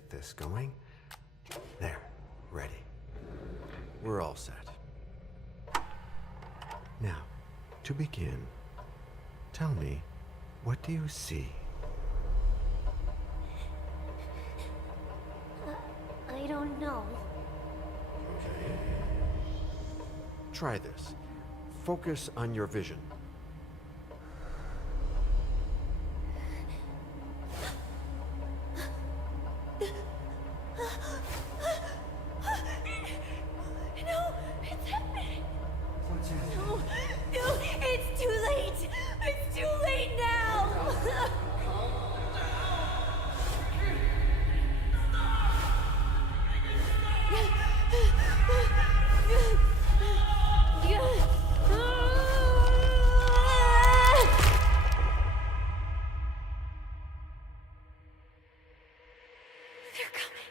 get this going. There, ready. We're all set. Now, to begin, tell me, what do you see? I don't know. Okay. Try this. Focus on your vision. No, it's happening. What's happening? No, it's too late. It's too late now. They're coming.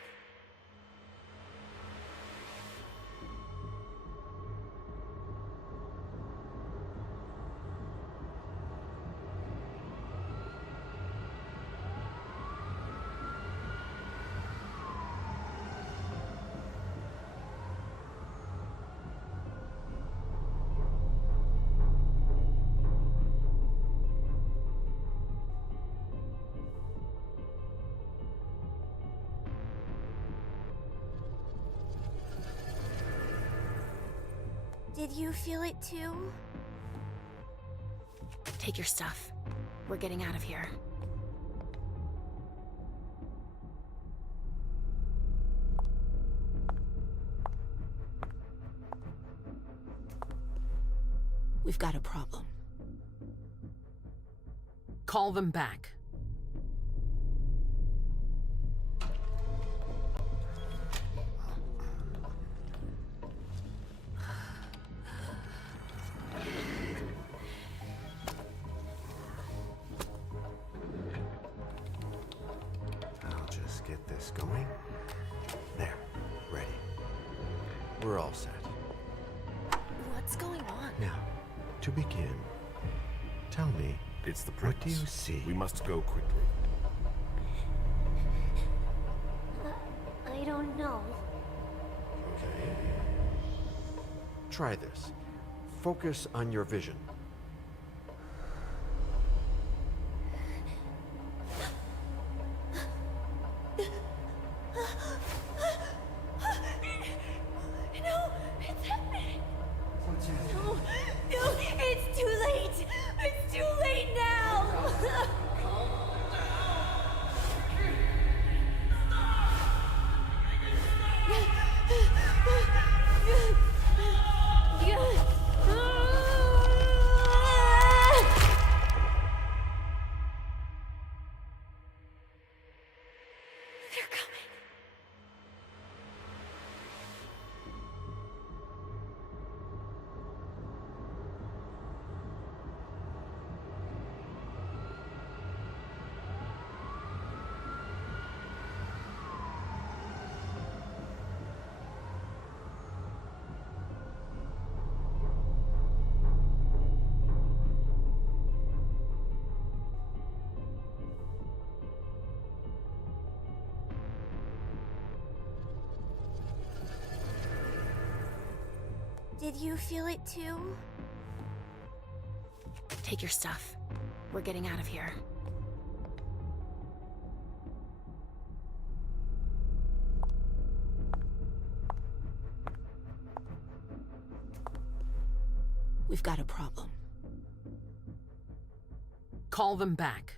Did you feel it too? Take your stuff. We're getting out of here. We've got a problem. Call them back. I'll just get this going. There, ready. We're all set. What's going on? Now, to begin, tell me, It's the prince. what do you see? We must go quickly. I don't know. Okay. Try this. Focus on your vision. No, it's happening. What's happening? No, it's too late. It's too late now. They're coming. Did you feel it too? Take your stuff. We're getting out of here. We've got a problem. Call them back.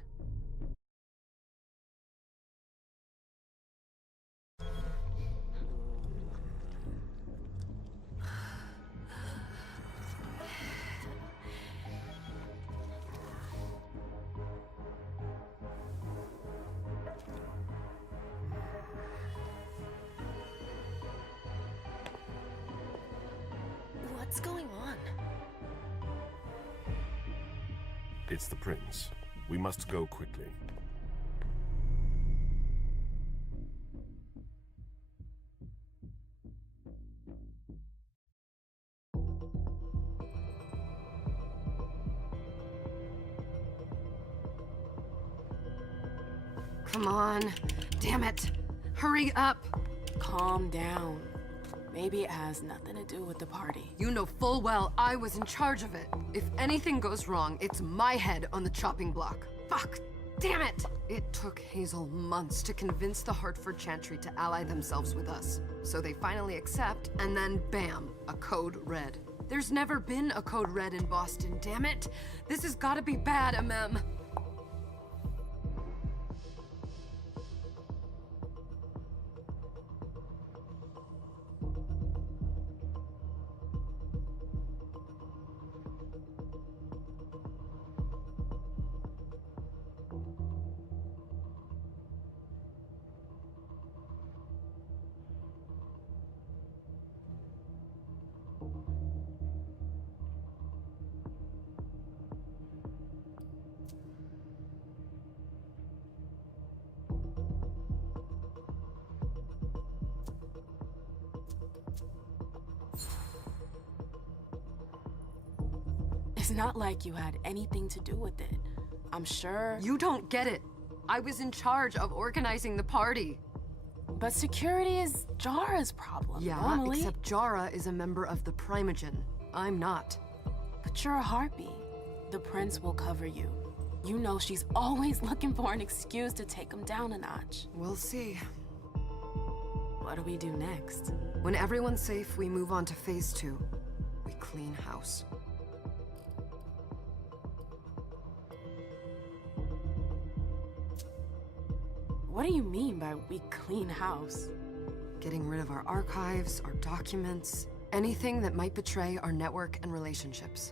What's going on? It's the prince. We must go quickly. Come on. Damn it. Hurry up! Calm down. Maybe it has nothing to do with the party. You know full well I was in charge of it. If anything goes wrong, it's my head on the chopping block. Fuck! Damn it! It took Hazel months to convince the Hartford Chantry to ally themselves with us. So they finally accept, and then bam, a code red. There's never been a code red in Boston, damn it! This has gotta be bad, Amem. It's not like you had anything to do with it. I'm sure... You don't get it. I was in charge of organizing the party. But security is Jara's problem, Yeah, normally. except Jara is a member of the Primogen. I'm not. But you're a harpy. The prince will cover you. You know she's always looking for an excuse to take him down a notch. We'll see. What do we do next? When everyone's safe, we move on to phase 2. We clean house. What do you mean by we clean house? Getting rid of our archives, our documents, anything that might betray our network and relationships.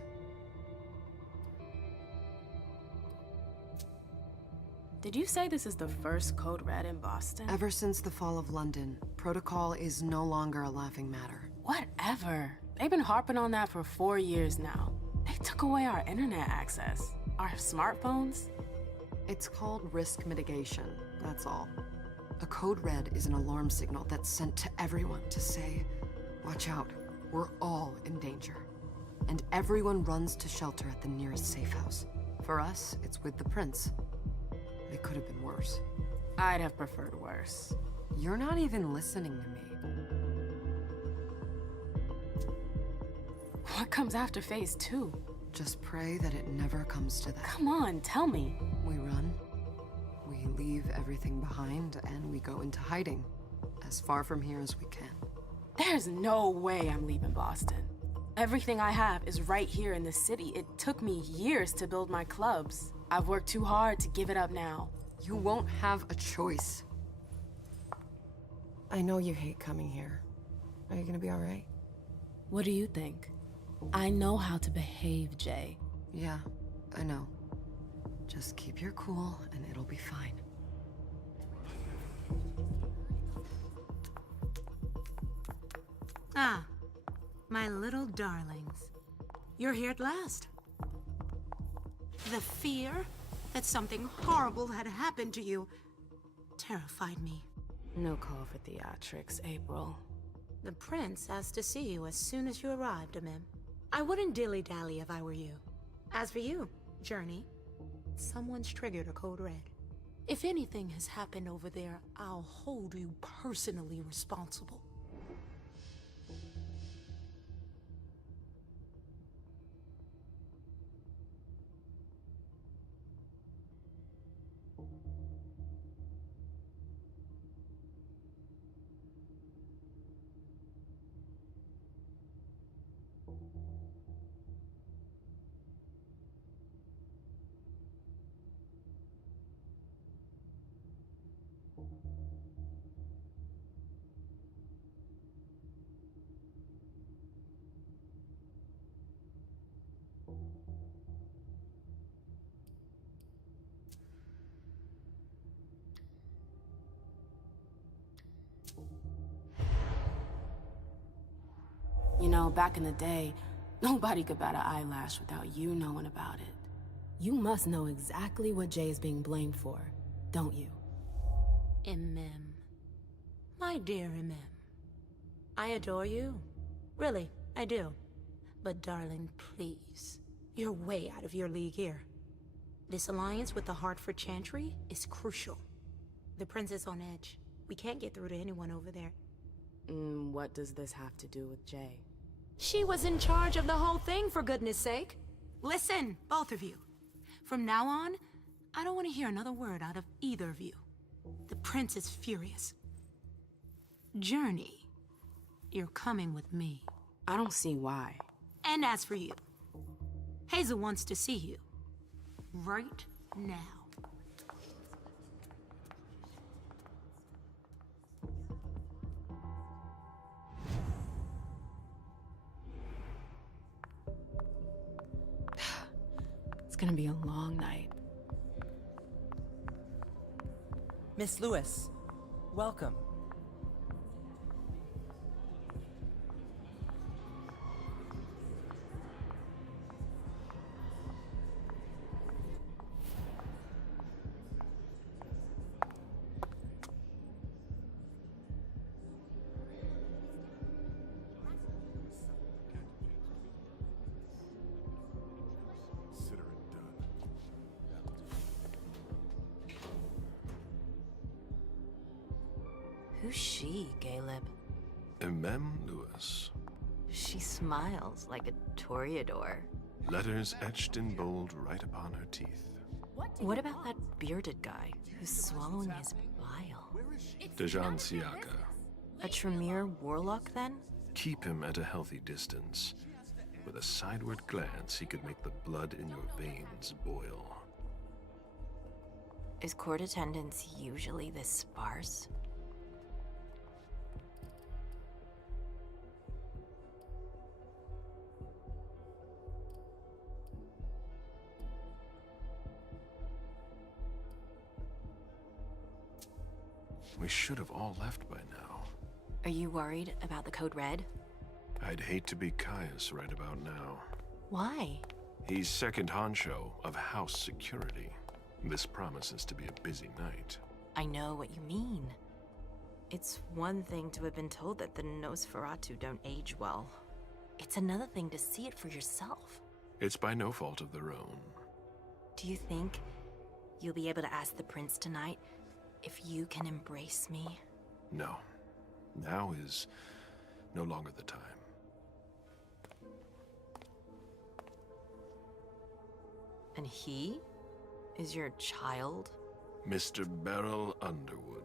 Did you say this is the first code red in Boston? Ever since the fall of London, protocol is no longer a laughing matter. Whatever. They've been harping on that for 4 years now. They took away our internet access. Our smartphones. It's called risk mitigation, that's all. A code red is an alarm signal that's sent to everyone to say, watch out, we're all in danger. And everyone runs to shelter at the nearest safe house. For us, it's with the prince. It could have been worse. I'd have preferred worse. You're not even listening to me. What comes after phase 2? Just pray that it never comes to that. Come on, tell me. We run, we leave everything behind, and we go into hiding. As far from here as we can. There's no way I'm leaving Boston. Everything I have is right here in the city. It took me years to build my clubs. I've worked too hard to give it up now. You won't have a choice. I know you hate coming here. Are you gonna be all right? What do you think? I know how to behave, Jay. Yeah, I know. Just keep your cool and it'll be fine. Ah, my little darlings. You're here at last. The fear that something horrible had happened to you terrified me. No call for theatrics, April. The prince asked to see you as soon as you arrived, Amem. I wouldn't dilly-dally if I were you. As for you, Journey, someone's triggered a code red. If anything has happened over there, I'll hold you personally responsible. You know, back in the day, nobody could bat an eyelash without you knowing about it. You must know exactly what Jay is being blamed for, don't you? Amem. My dear Amem. I adore you. Really, I do. But darling, please. You're way out of your league here. This alliance with the Hartford Chantry is crucial. The prince is on edge. We can't get through to anyone over there. What does this have to do with Jay? She was in charge of the whole thing, for goodness sake. Listen, both of you. From now on, I don't want to hear another word out of either of you. The prince is furious. Journey, you're coming with me. I don't see why. And as for you, Hazel wants to see you. Right now. It's gonna be a long night. Miss Lewis, welcome. Consider it done. Who's she, Caleb? Mem Lewis. She smiles like a toreador. Letters etched in bold right upon her teeth. What about that bearded guy who's swallowing his bile? Dejan Siaka. A Tremere warlock, then? Keep him at a healthy distance. With a sideward glance, he could make the blood in your veins boil. Is court attendance usually this sparse? We should have all left by now. Are you worried about the Code Red? I'd hate to be Caius right about now. Why? He's second honcho of house security. This promises to be a busy night. I know what you mean. It's one thing to have been told that the Nosferatu don't age well. It's another thing to see it for yourself. It's by no fault of their own. Do you think you'll be able to ask the prince tonight if you can embrace me? No. Now is no longer the time. And he is your child? Mr. Beryl Underwood.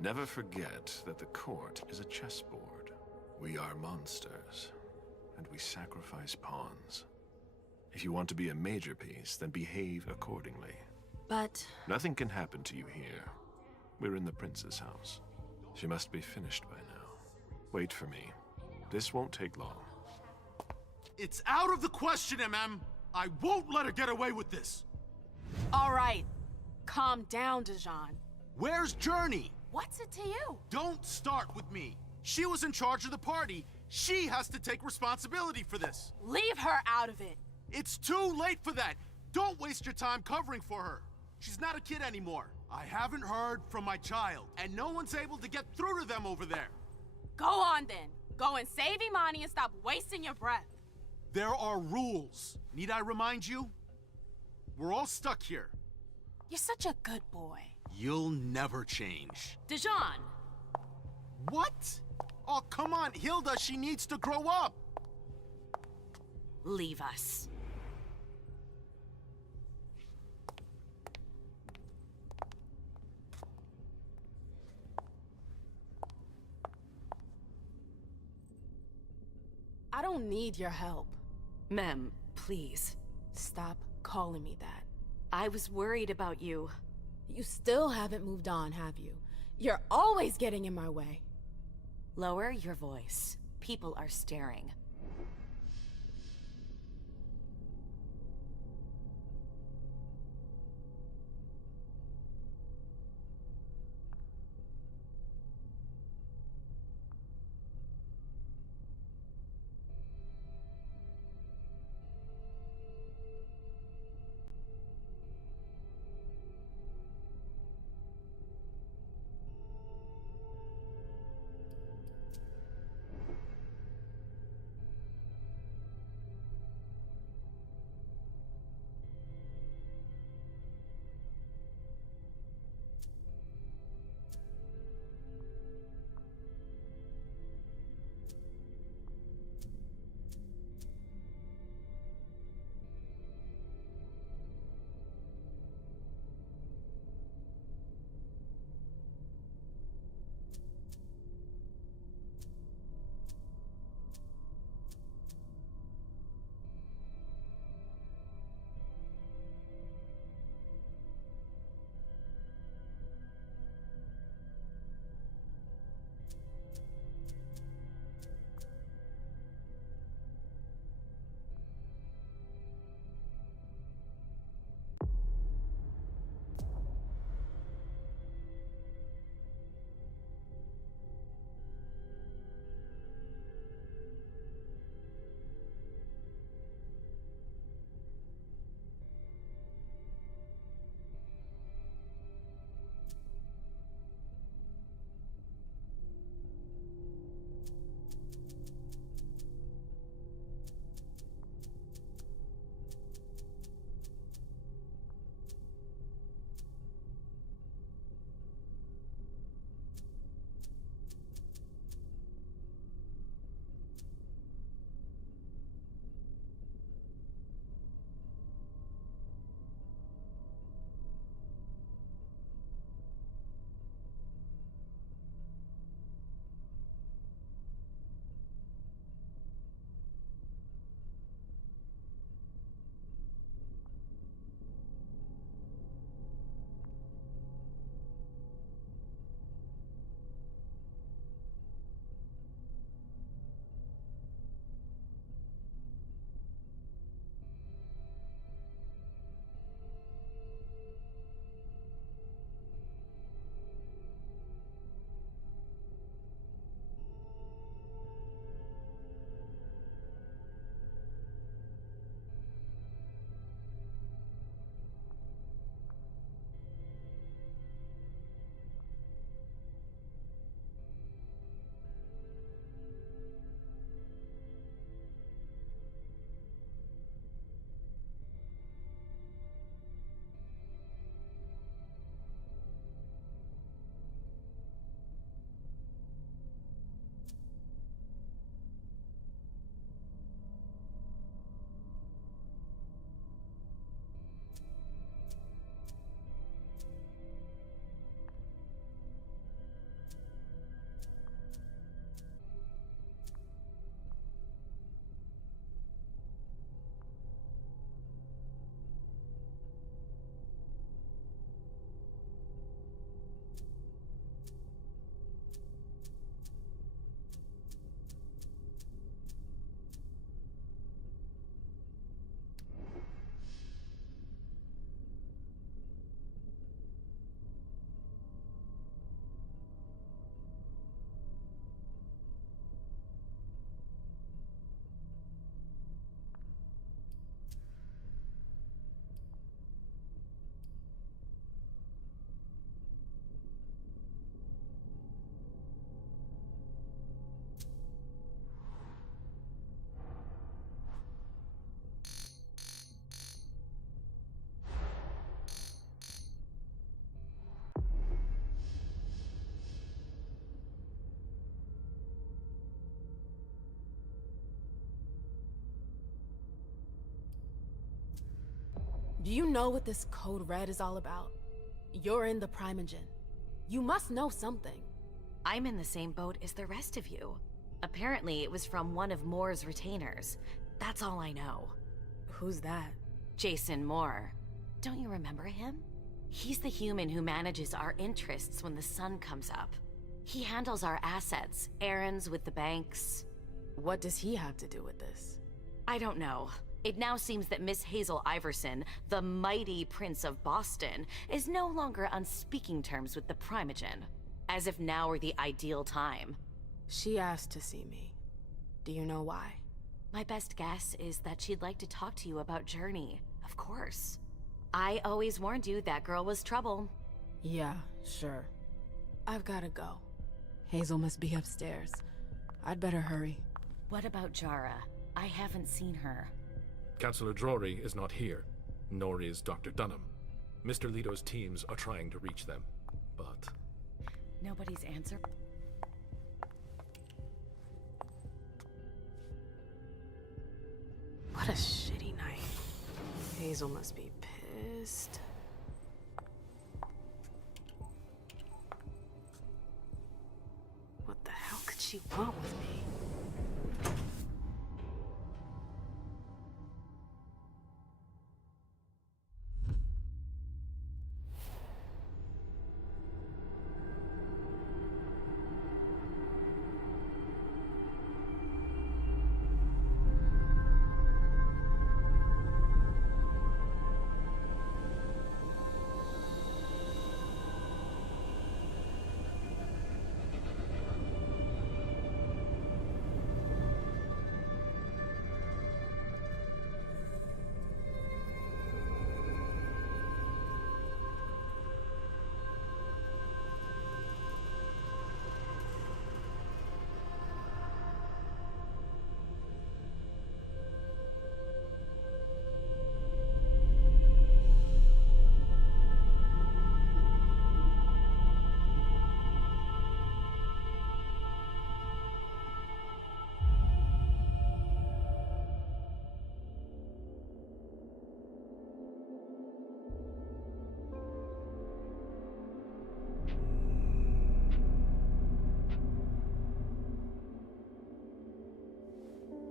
Never forget that the court is a chessboard. We are monsters, and we sacrifice pawns. If you want to be a major piece, then behave accordingly. But Nothing can happen to you here. We're in the prince's house. She must be finished by now. Wait for me. This won't take long. It's out of the question, MM. I won't let her get away with this. All right, calm down, Dejan. Where's Journey? What's it to you? Don't start with me. She was in charge of the party. She has to take responsibility for this. Leave her out of it. It's too late for that. Don't waste your time covering for her. She's not a kid anymore. I haven't heard from my child, and no one's able to get through to them over there. Go on then. Go and save Imani and stop wasting your breath. There are rules. Need I remind you? We're all stuck here. You're such a good boy. You'll never change. Dejan! What? Oh, come on, Hilda, she needs to grow up. leave us. I don't need your help. Mem, please. Stop calling me that. I was worried about you. You still haven't moved on, have you? You're always getting in my way. Lower your voice. People are staring. Do you know what this Code Red is all about? You're in the Primogen. You must know something. I'm in the same boat as the rest of you. Apparently, it was from one of Moore's retainers. That's all I know. Who's that? Jason Moore. Don't you remember him? He's the human who manages our interests when the sun comes up. He handles our assets, errands with the banks. What does he have to do with this? I don't know. It now seems that Miss Hazel Iverson, the mighty Prince of Boston, is no longer on speaking terms with the Primogen. As if now were the ideal time. She asked to see me. Do you know why? My best guess is that she'd like to talk to you about Journey, of course. I always warned you that girl was trouble. Yeah, sure. I've gotta go. Hazel must be upstairs. I'd better hurry. What about Jara? I haven't seen her. Councillor Drury is not here, nor is Dr. Dunham. Mr. Leto's teams are trying to reach them, but... Nobody's answer. What a shitty night. Hazel must be pissed. What the hell could she want with me?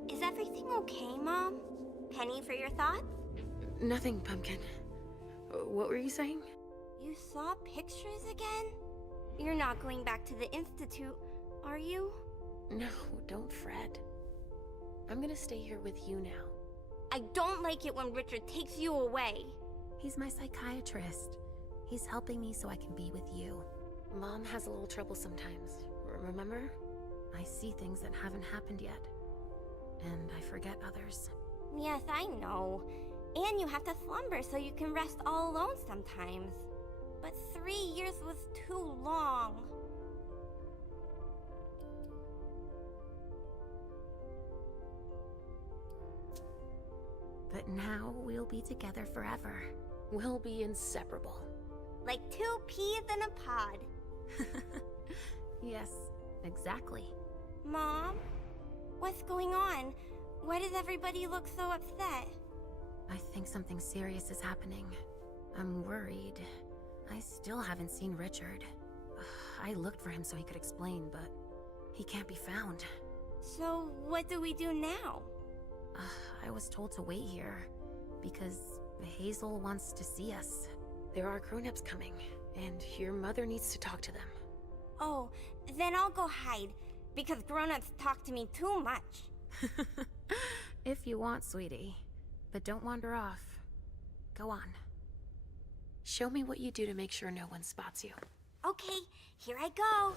Is everything okay, Mom? Penny for your thoughts? Nothing, Pumpkin. What were you saying? You saw pictures again? You're not going back to the Institute, are you? No, don't fret. I'm gonna stay here with you now. I don't like it when Richard takes you away. He's my psychiatrist. He's helping me so I can be with you. Mom has a little trouble sometimes, remember? I see things that haven't happened yet. And I forget others. Yes, I know. And you have to slumber so you can rest all alone sometimes. But 3 years was too long. But now we'll be together forever. We'll be inseparable. Like 2 peas in a pod. Yes, exactly. Mom? What's going on? Why does everybody look so upset? I think something serious is happening. I'm worried. I still haven't seen Richard. I looked for him so he could explain, but he can't be found. So what do we do now? I was told to wait here because Hazel wants to see us. There are grown-ups coming, and your mother needs to talk to them. Oh, then I'll go hide, because grown-ups talk to me too much. If you want, sweetie. But don't wander off. Go on. Show me what you do to make sure no one spots you. Okay, here I go.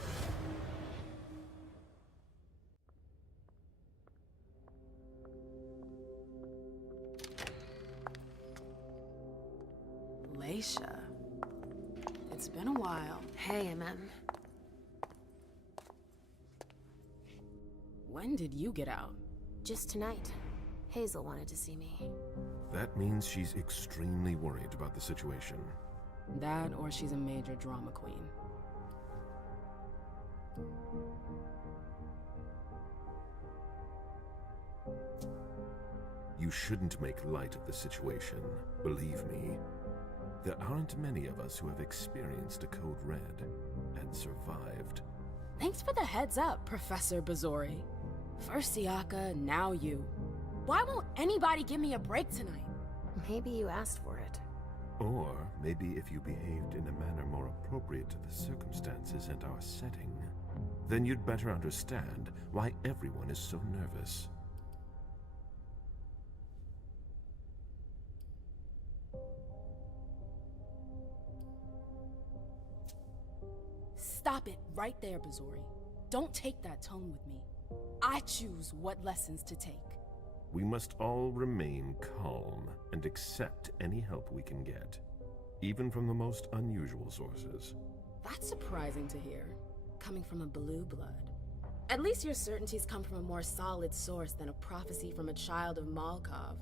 Leisha. It's been a while. Hey, MM. When did you get out? Just tonight. Hazel wanted to see me. That means she's extremely worried about the situation. That or she's a major drama queen. You shouldn't make light of the situation, believe me. There aren't many of us who have experienced a Code Red and survived. Thanks for the heads up, Professor Bazori. First Siaka, now you. Why won't anybody give me a break tonight? Maybe you asked for it. Or maybe if you behaved in a manner more appropriate to the circumstances and our setting, then you'd better understand why everyone is so nervous. Stop it right there, Bazori. Don't take that tone with me. I choose what lessons to take. We must all remain calm and accept any help we can get, even from the most unusual sources. That's surprising to hear, coming from a blue blood. At least your certainties come from a more solid source than a prophecy from a child of Malkov.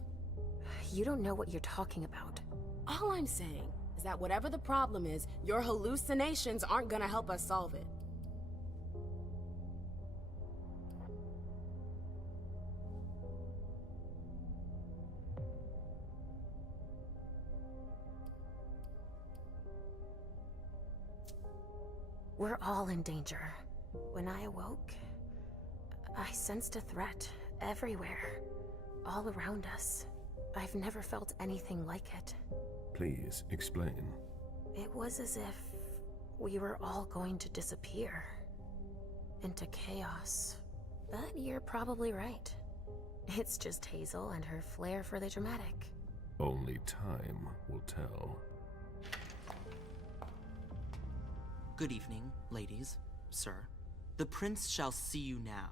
You don't know what you're talking about. All I'm saying is that whatever the problem is, your hallucinations aren't gonna help us solve it. We're all in danger. When I awoke, I sensed a threat everywhere, all around us. I've never felt anything like it. Please, explain. It was as if we were all going to disappear into chaos. But you're probably right. It's just Hazel and her flair for the dramatic. Only time will tell. Good evening, ladies, sir. The prince shall see you now.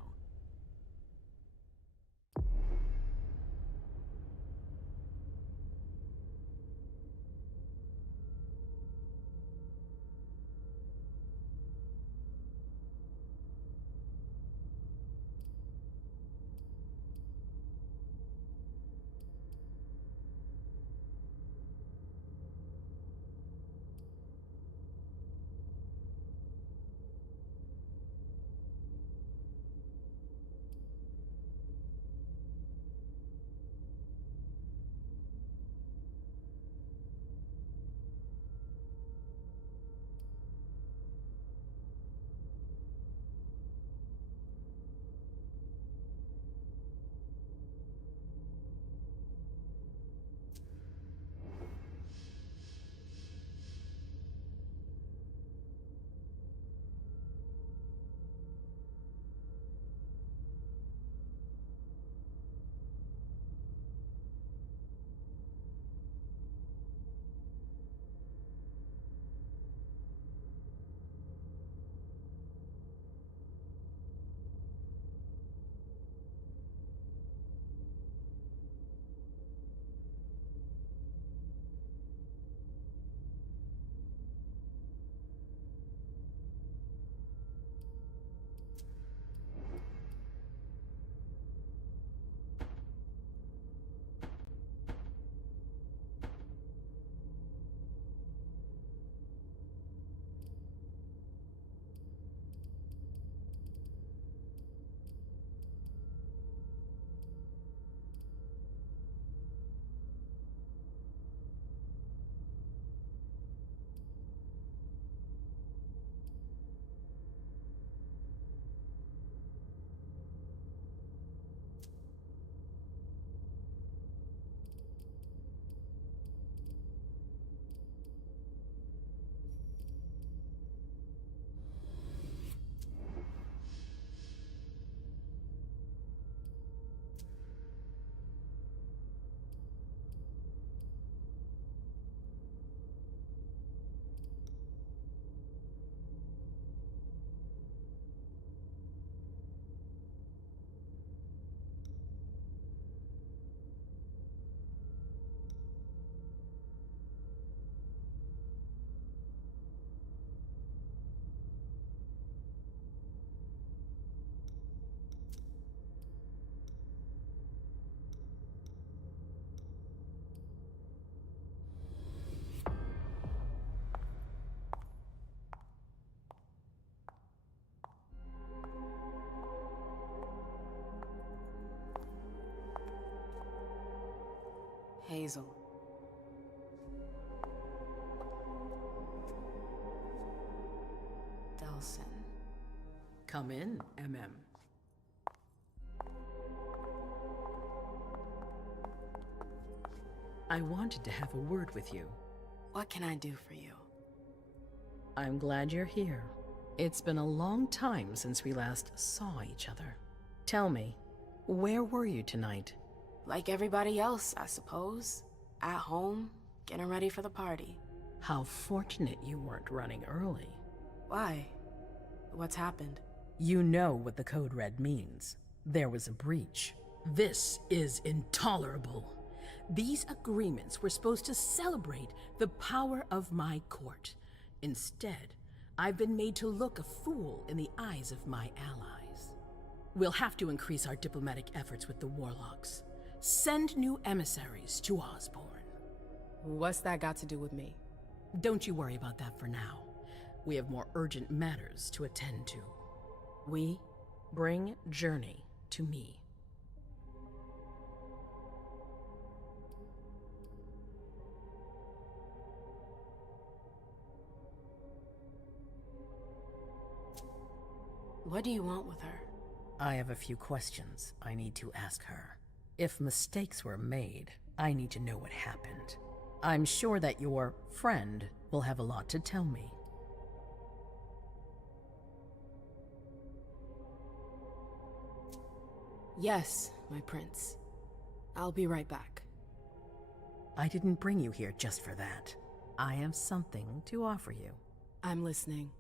Hazel. Delsin. Come in, MM. I wanted to have a word with you. What can I do for you? I'm glad you're here. It's been a long time since we last saw each other. Tell me, where were you tonight? Like everybody else, I suppose. At home, getting ready for the party. How fortunate you weren't running early. Why? What's happened? You know what the Code Red means. There was a breach. This is intolerable. These agreements were supposed to celebrate the power of my court. Instead, I've been made to look a fool in the eyes of my allies. We'll have to increase our diplomatic efforts with the Warlocks. Send new emissaries to Osborne. What's that got to do with me? Don't you worry about that for now. We have more urgent matters to attend to. We bring Journey to me. What do you want with her? I have a few questions I need to ask her. If mistakes were made, I need to know what happened. I'm sure that your friend will have a lot to tell me. Yes, my prince. I'll be right back. I didn't bring you here just for that. I have something to offer you. I'm listening.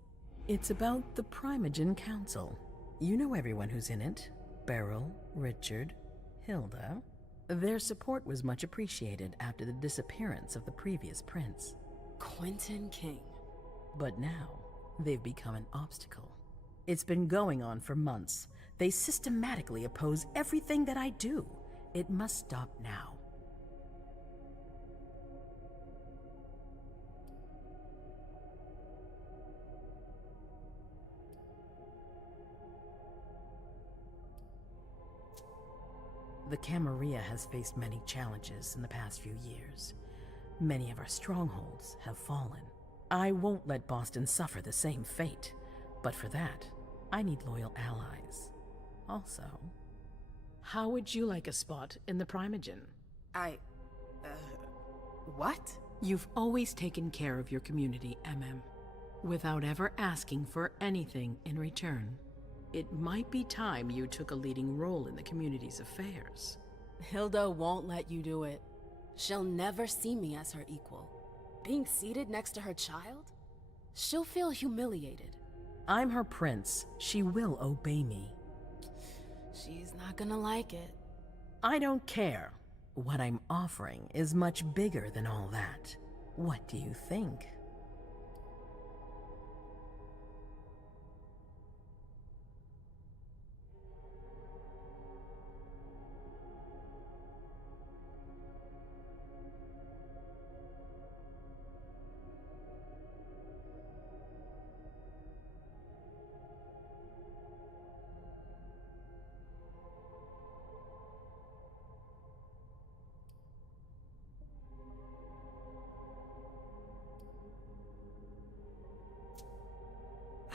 It's about the Primogen Council. You know everyone who's in it. Beryl, Richard, Hilda. Their support was much appreciated after the disappearance of the previous prince. Quentin King. But now, they've become an obstacle. It's been going on for months. They systematically oppose everything that I do. It must stop now. The Camarilla has faced many challenges in the past few years. Many of our strongholds have fallen. I won't let Boston suffer the same fate, but for that, I need loyal allies. Also, how would you like a spot in the Primogen? What? You've always taken care of your community, MM, without ever asking for anything in return. It might be time you took a leading role in the community's affairs. Hilda won't let you do it. She'll never see me as her equal. Being seated next to her child? She'll feel humiliated. I'm her prince. She will obey me. She's not gonna like it. I don't care. What I'm offering is much bigger than all that. What do you think?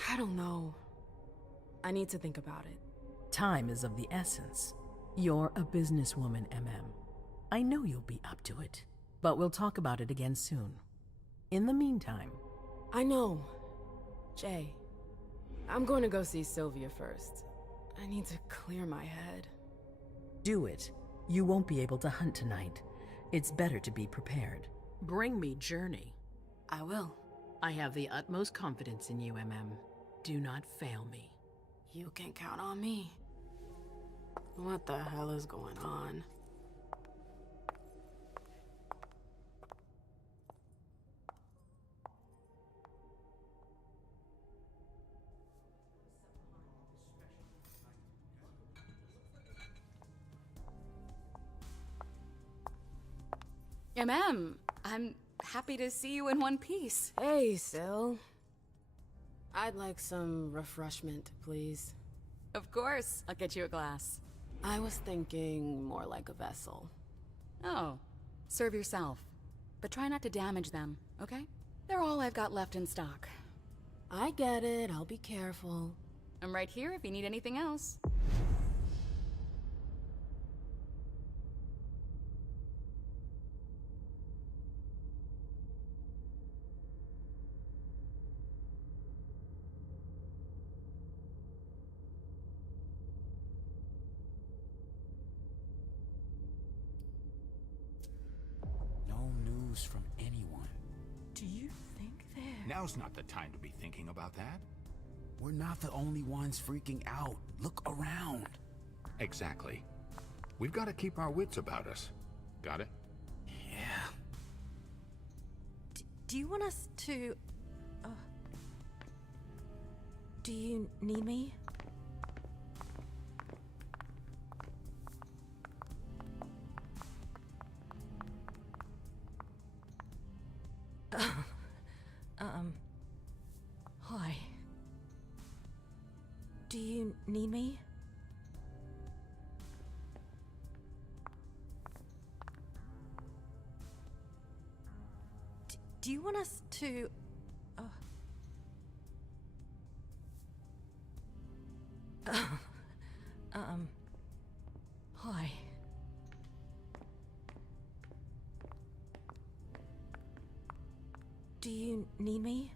I don't know. I need to think about it. Time is of the essence. You're a businesswoman, MM. I know you'll be up to it, but we'll talk about it again soon. In the meantime... I know. Jay, I'm going to go see Sylvia first. I need to clear my head. Do it. You won't be able to hunt tonight. It's better to be prepared. Bring me Journey. I will. I have the utmost confidence in you, MM. Do not fail me. You can count on me. What the hell is going on? I'm happy to see you in one piece. Hey, Syl. I'd like some refreshment, please. Of course, I'll get you a glass. I was thinking more like a vessel. Oh, Serve yourself. But try not to damage them, okay? They're all I've got left in stock. I get it, I'll be careful. I'm right here if you need anything else. No news from anyone. Do you think they're... Now's not the time to be thinking about that. We're not the only ones freaking out. Look around. Exactly. We've got to keep our wits about us. Got it? Yeah. Do you want us to... do you need me? Hi. Do you need me? Do you want us to... hi. Do you need me?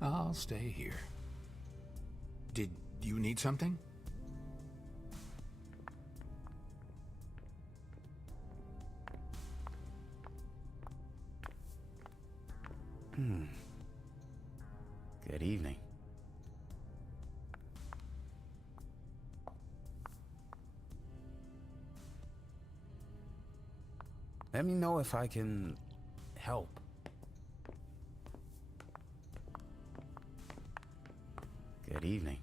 I'll stay here. Did you need something? Good evening. Let me know if I can help. Good evening.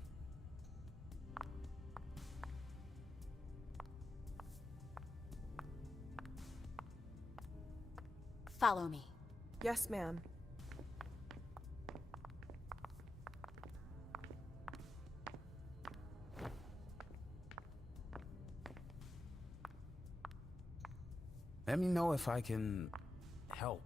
Follow me. Yes, ma'am. Let me know if I can help.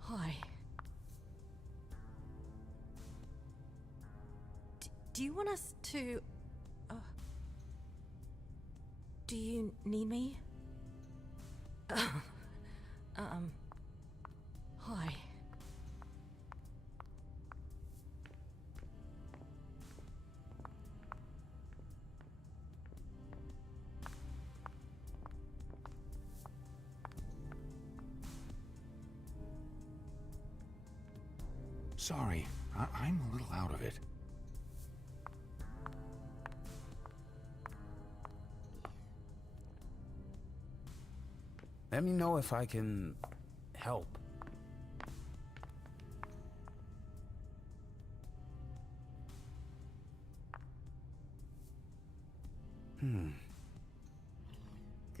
Hi. Do you want us to... do you need me? Hi. Sorry, I'm a little out of it. Let me know if I can help.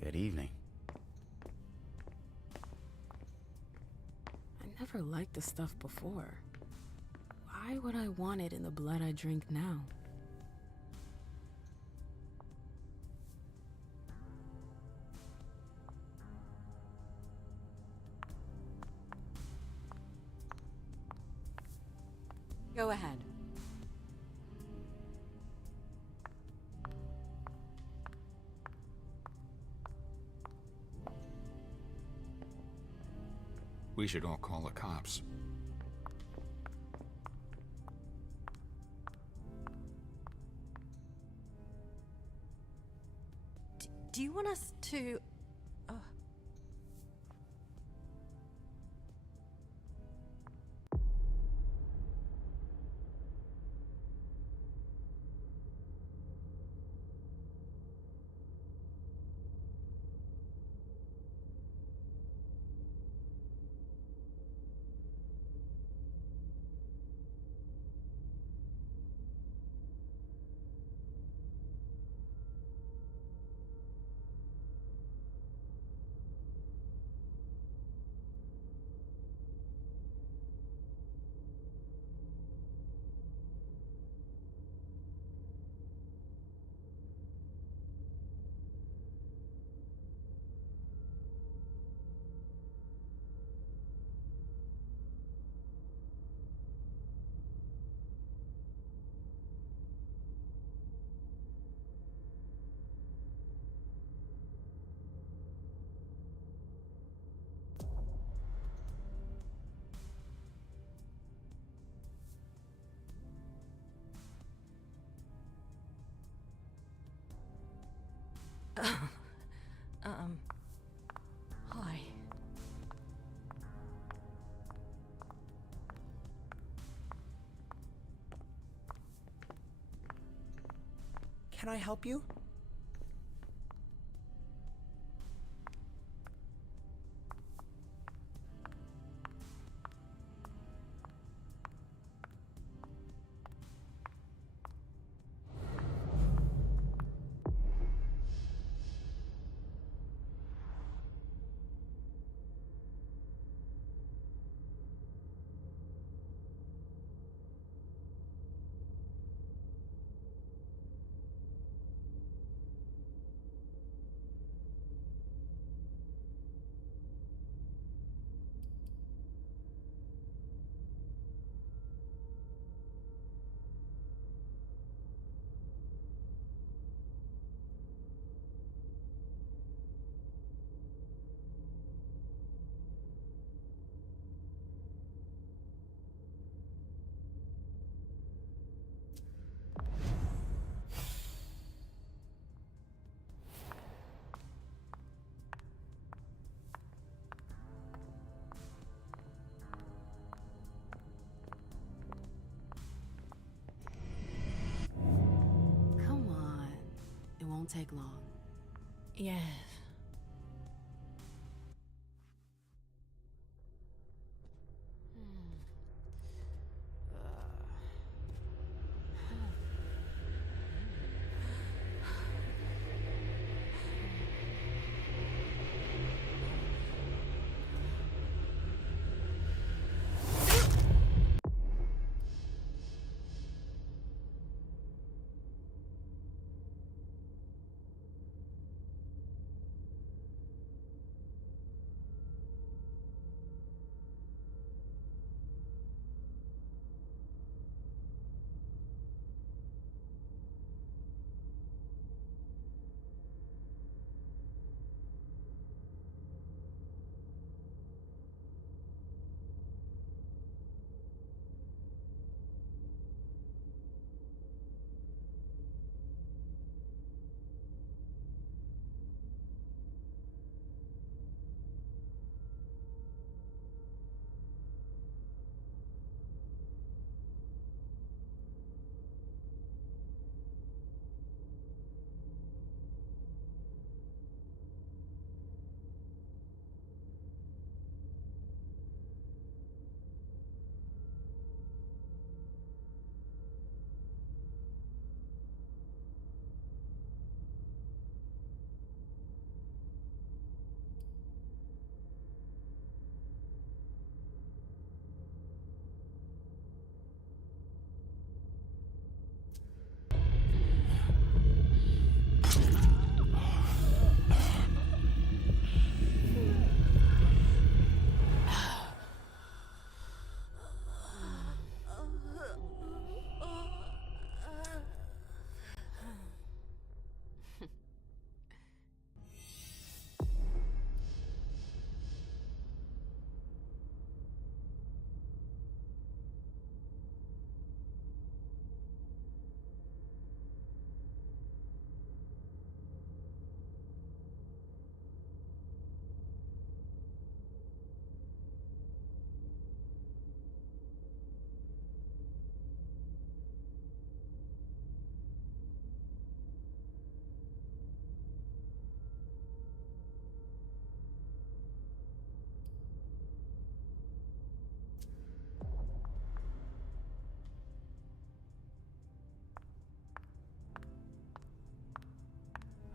Good evening. never liked the stuff before. Why would I want it in the blood I drink now? Go ahead. We should all call the cops. Do you want us to... Hi. Can I help you? Come on. It won't take long. Yes.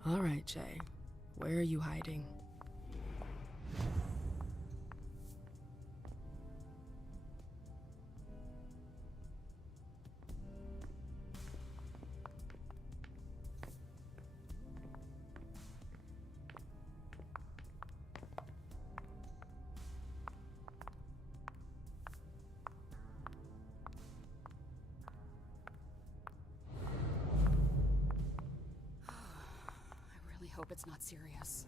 All right, Jay. Where are you hiding? I really hope it's not serious.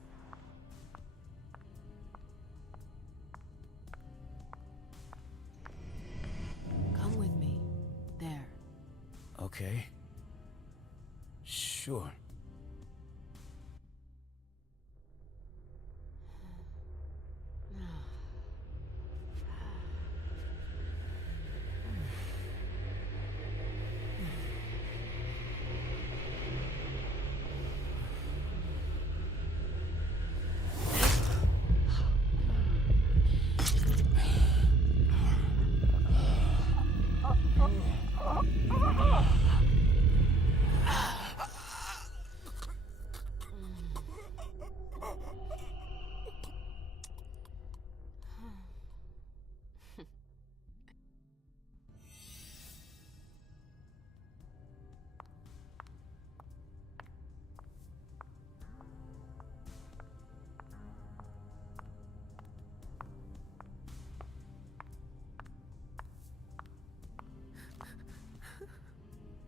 Come with me. There. Okay. Sure.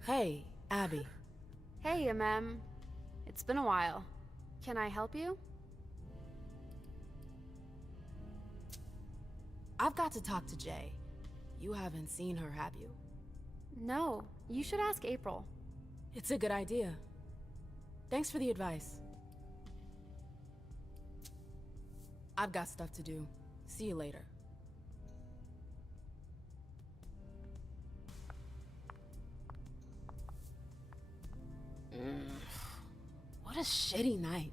Hey, Abby. Hey, Mem. It's been a while. Can I help you? I've got to talk to Jay. You haven't seen her, have you? No, you should ask April. It's a good idea. Thanks for the advice. I've got stuff to do. See you later. What a shitty night.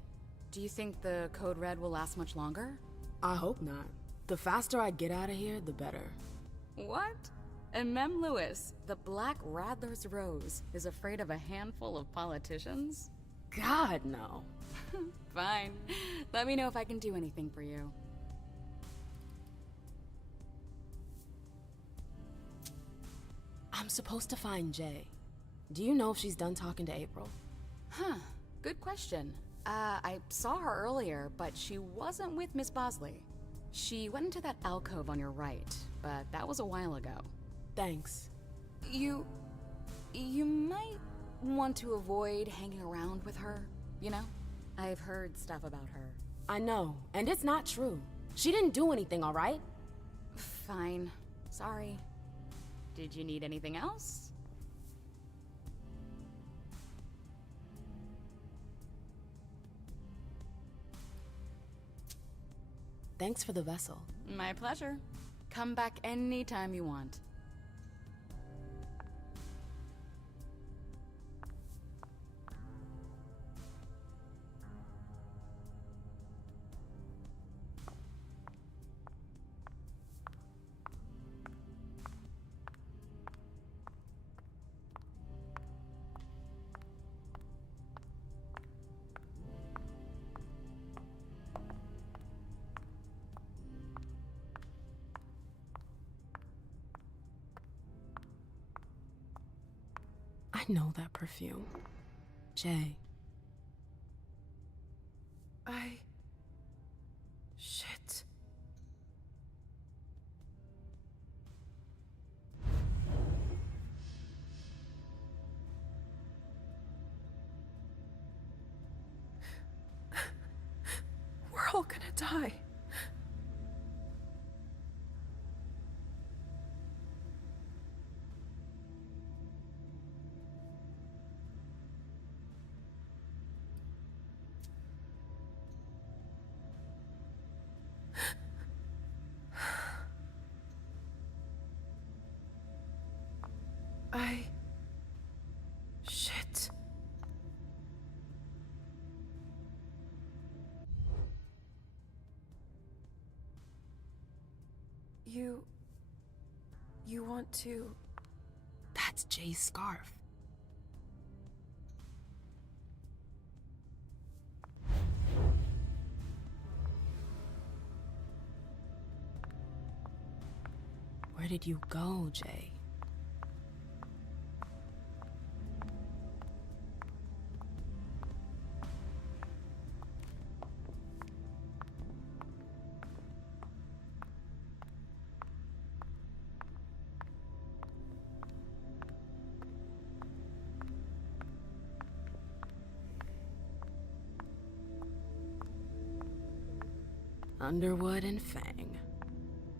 Do you think the Code Red will last much longer? I hope not. The faster I get out of here, the better. What? And Mem Lewis, the Black Rattler's Rose, is afraid of a handful of politicians? God, no. Fine. Let me know if I can do anything for you. I'm supposed to find Jay. Do you know if she's done talking to April? Huh. Good question. I saw her earlier, but she wasn't with Miss Bosley. She went into that alcove on your right, but that was a while ago. Thanks. You might want to avoid hanging around with her, you know? I've heard stuff about her. I know, and it's not true. She didn't do anything, all right? Fine. Sorry. Did you need anything else? Thanks for the vessel. My pleasure. Come back anytime you want. I know that perfume. Jay. Shit. We're all gonna die. Shit. You want to... That's Jay's scarf. did you go, Jay? Underwood and Fang.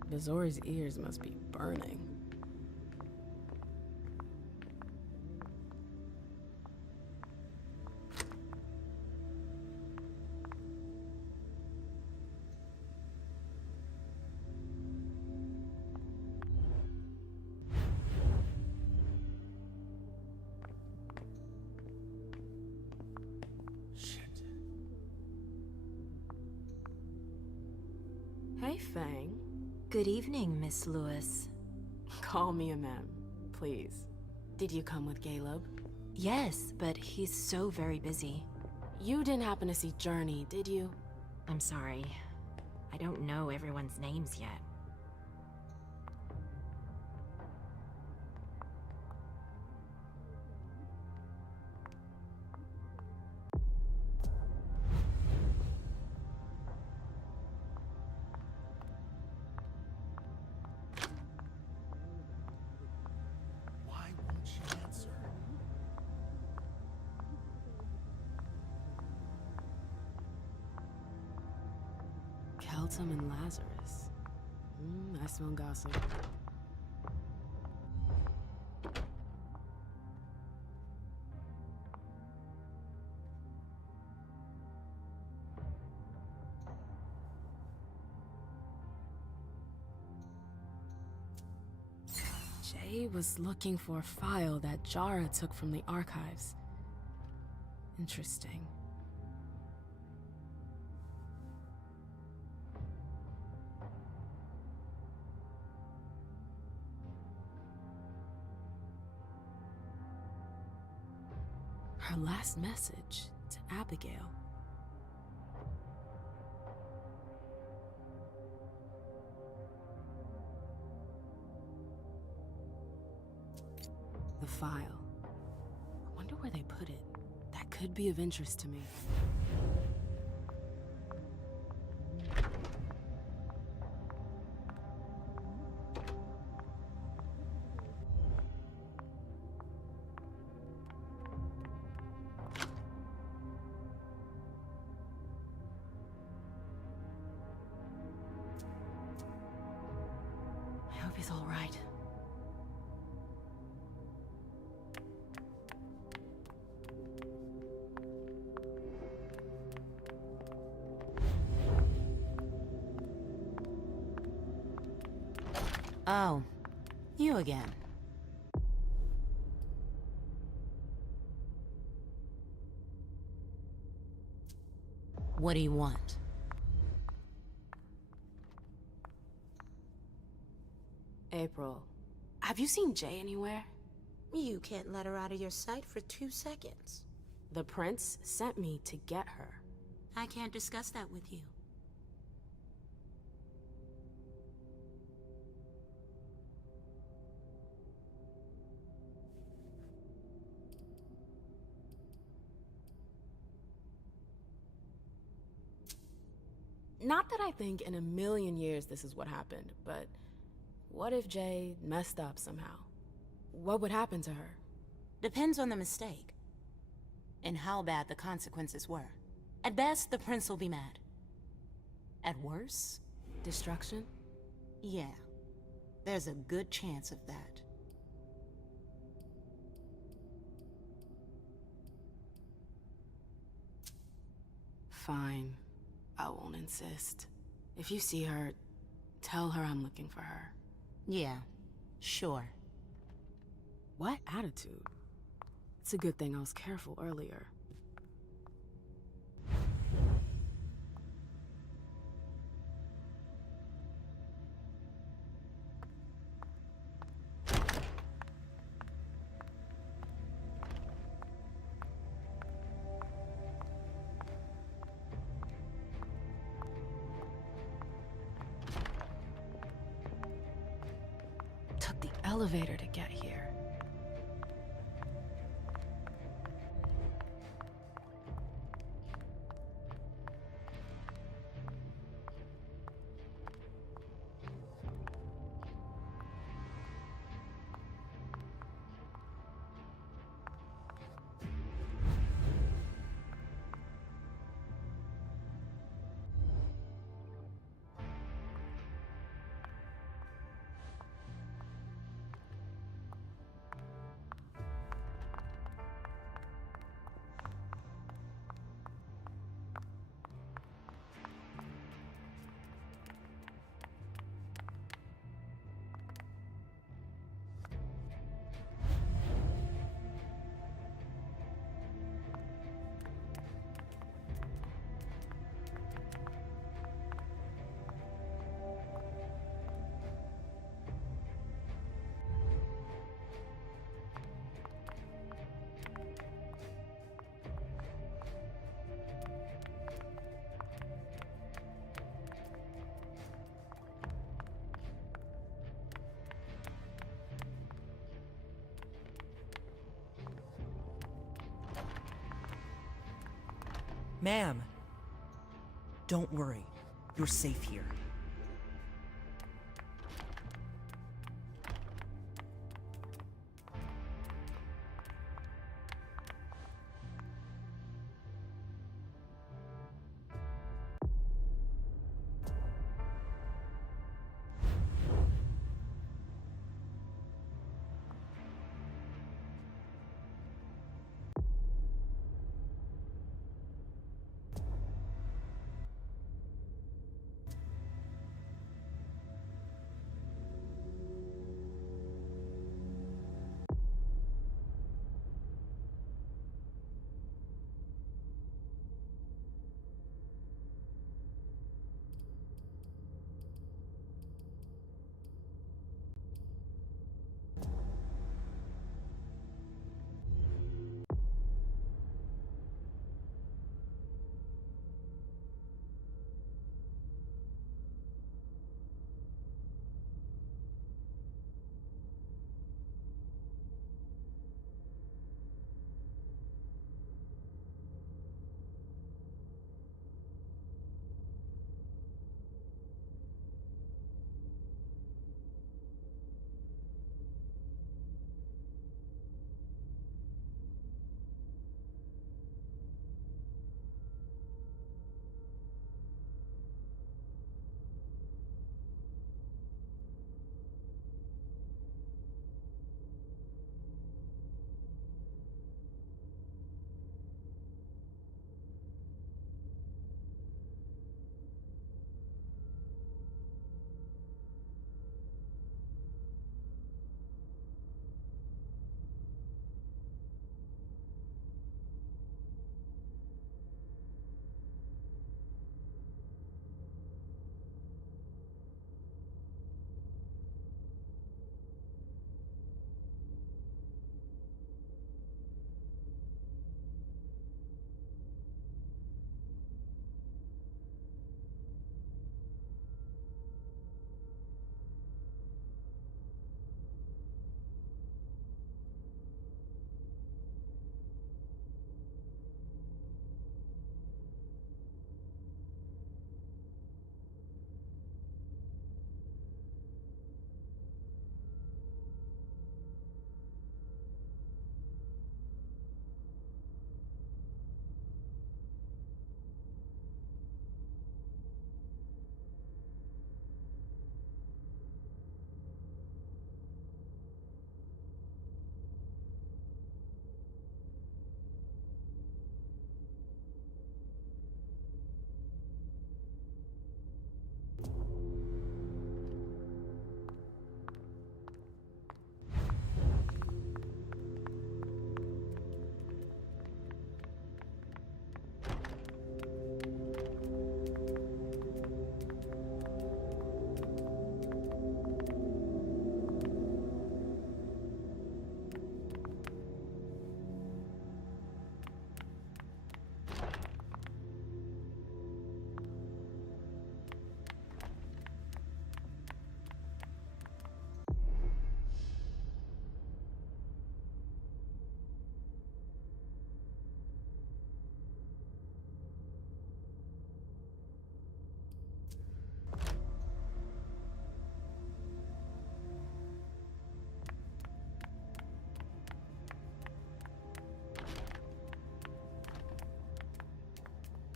Bazori's ears must be burning. Hey, Fang. Good evening, Miss Lewis. Call me a ma'am, please. Did you come with Caleb? Yes, but he's so very busy. You didn't happen to see Journey, did you? I'm sorry. I don't know everyone's names yet. Keltum and Lazarus. I smell gossip. Jay was looking for a file that Jara took from the archives. Interesting. Her last message to Abigail. The file. I wonder where they put it. That could be of interest to me. I hope he's all right. Oh, you again. What do you want? April, have you seen Jay anywhere? You can't let her out of your sight for 2 seconds. The prince sent me to get her. I can't discuss that with you. Not that I think in a million years this is what happened, but what if Jay messed up somehow? What would happen to her? Depends on the mistake. And how bad the consequences were. At best, the prince will be mad. At worst... Destruction? Yeah. There's a good chance of that. Fine. I won't insist. If you see her, tell her I'm looking for her. Yeah, sure. What attitude? It's a good thing I was careful earlier. elevator to get here. Ma'am, don't worry. You're safe here.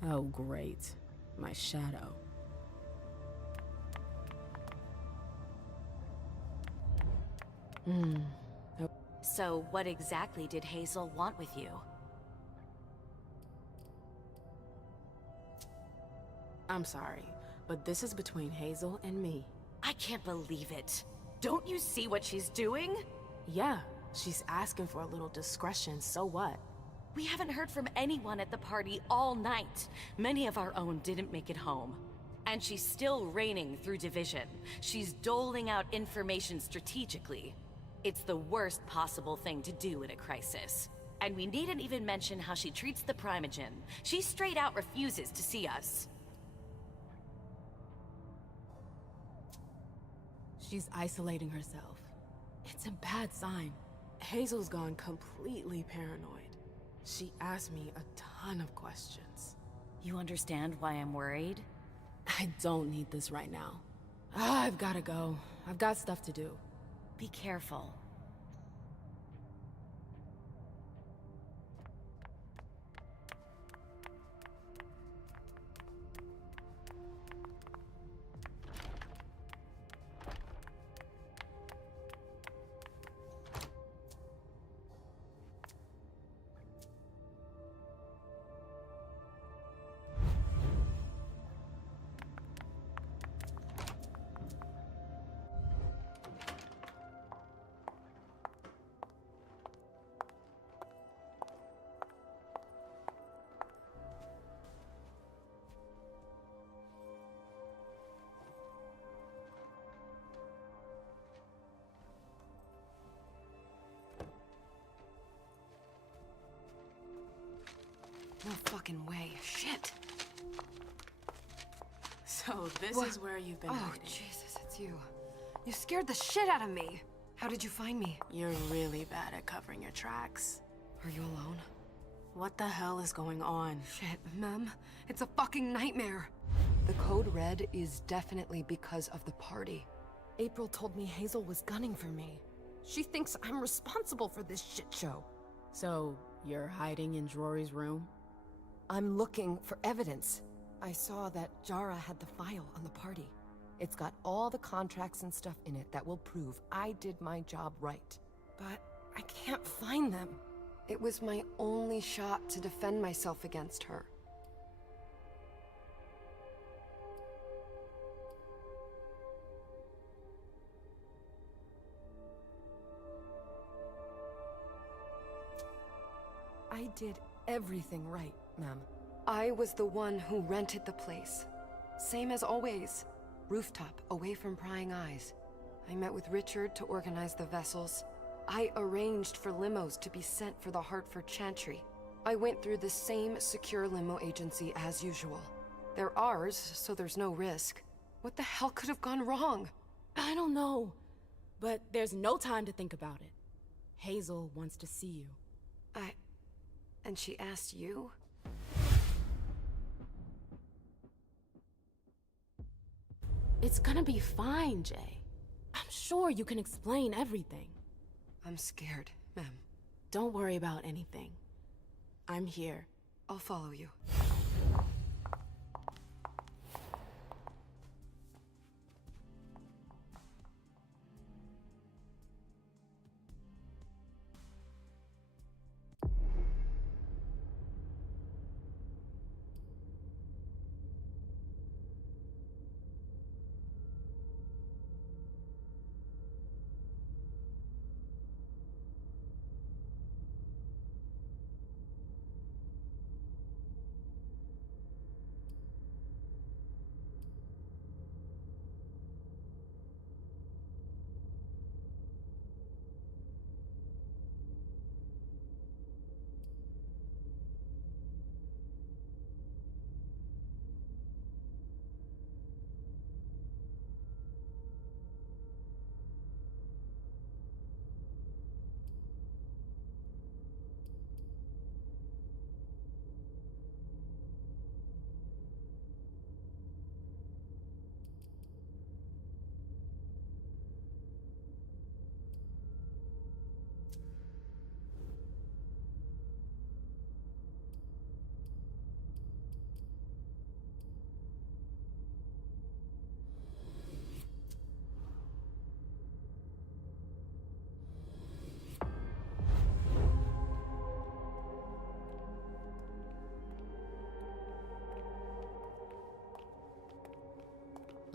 Oh, great. My shadow. So what exactly did Hazel want with you? I'm sorry, but this is between Hazel and me. I can't believe it. Don't you see what she's doing? Yeah, she's asking for a little discretion, so what? We haven't heard from anyone at the party all night. Many of our own didn't make it home. And she's still reigning through division. She's doling out information strategically. It's the worst possible thing to do in a crisis. And we needn't even mention how she treats the Primogen. She straight out refuses to see us. She's isolating herself. It's a bad sign. Hazel's gone completely paranoid. She asked me a ton of questions. You understand why I'm worried? I don't need this right now. I've gotta go. I've got stuff to do. Be careful. No fucking way. Shit. So this is where you've been Oh, hiding. Jesus, it's you. You scared the shit out of me. How did you find me? You're really bad at covering your tracks. Are you alone? What the hell is going on? Shit, Mem. It's a fucking nightmare. The code red is definitely because of the party. April told me Hazel was gunning for me. She thinks I'm responsible for this shit show. So, you're hiding in Drury's room? I'm looking for evidence. I saw that Jara had the file on the party. It's got all the contracts and stuff in it that will prove I did my job right. But I can't find them. It was my only shot to defend myself against her. I did everything right, ma'am. I was the one who rented the place. Same as always. Rooftop, away from prying eyes. I met with Richard to organize the vessels. I arranged for limos to be sent for the Hartford Chantry. I went through the same secure limo agency as usual. They're ours, so there's no risk. What the hell could have gone wrong? I don't know. But there's no time to think about it. Hazel wants to see you. And she asked you? It's gonna be fine, Jay. I'm sure you can explain everything. I'm scared, ma'am. Don't worry about anything. I'm here. I'll follow you.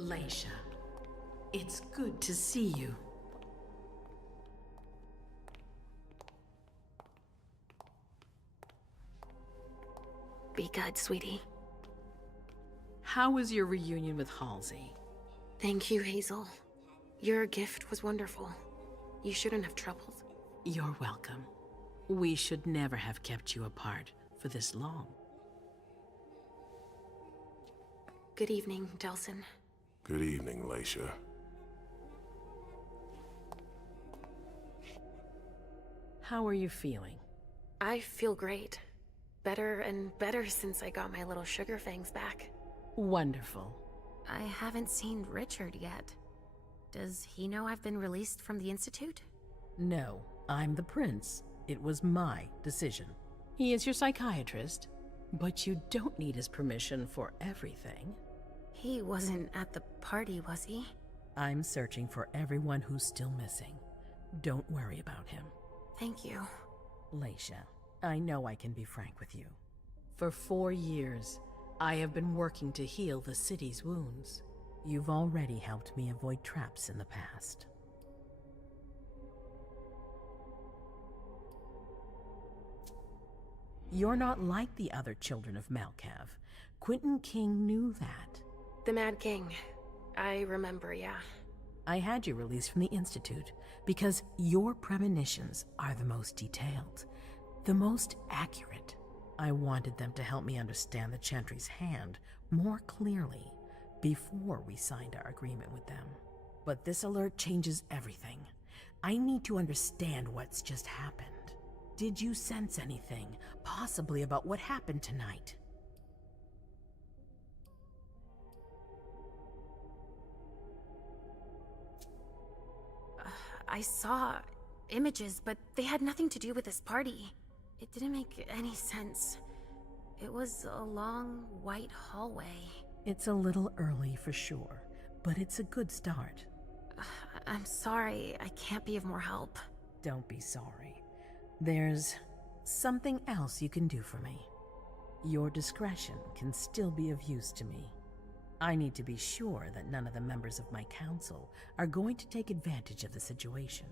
Leisha, it's good to see you. Be good, sweetie. How was your reunion with Halsey? Thank you, Hazel. Your gift was wonderful. You shouldn't have troubled. You're welcome. We should never have kept you apart for this long. Good evening, Delsin. Good evening, Leisha. How are you feeling? I feel great. Better and better since I got my little sugar fangs back. Wonderful. I haven't seen Richard yet. Does he know I've been released from the Institute? No, I'm the prince. It was my decision. He is your psychiatrist, but you don't need his permission for everything. He wasn't at the party, was he? I'm searching for everyone who's still missing. Don't worry about him. Thank you. Leisha, I know I can be frank with you. For 4 years, I have been working to heal the city's wounds. You've already helped me avoid traps in the past. You're not like the other children of Malkav. Quentin King knew that. The Mad King. I remember, yeah. I had you released from the Institute because your premonitions are the most detailed, the most accurate. I wanted them to help me understand the Chantry's hand more clearly before we signed our agreement with them. But this alert changes everything. I need to understand what's just happened. Did you sense anything, possibly about what happened tonight? I saw images, but they had nothing to do with this party. It didn't make any sense. It was a long, white hallway. It's a little early for sure, but it's a good start. I'm sorry, I can't be of more help. Don't be sorry. There's something else you can do for me. Your discretion can still be of use to me. I need to be sure that none of the members of my council are going to take advantage of the situation.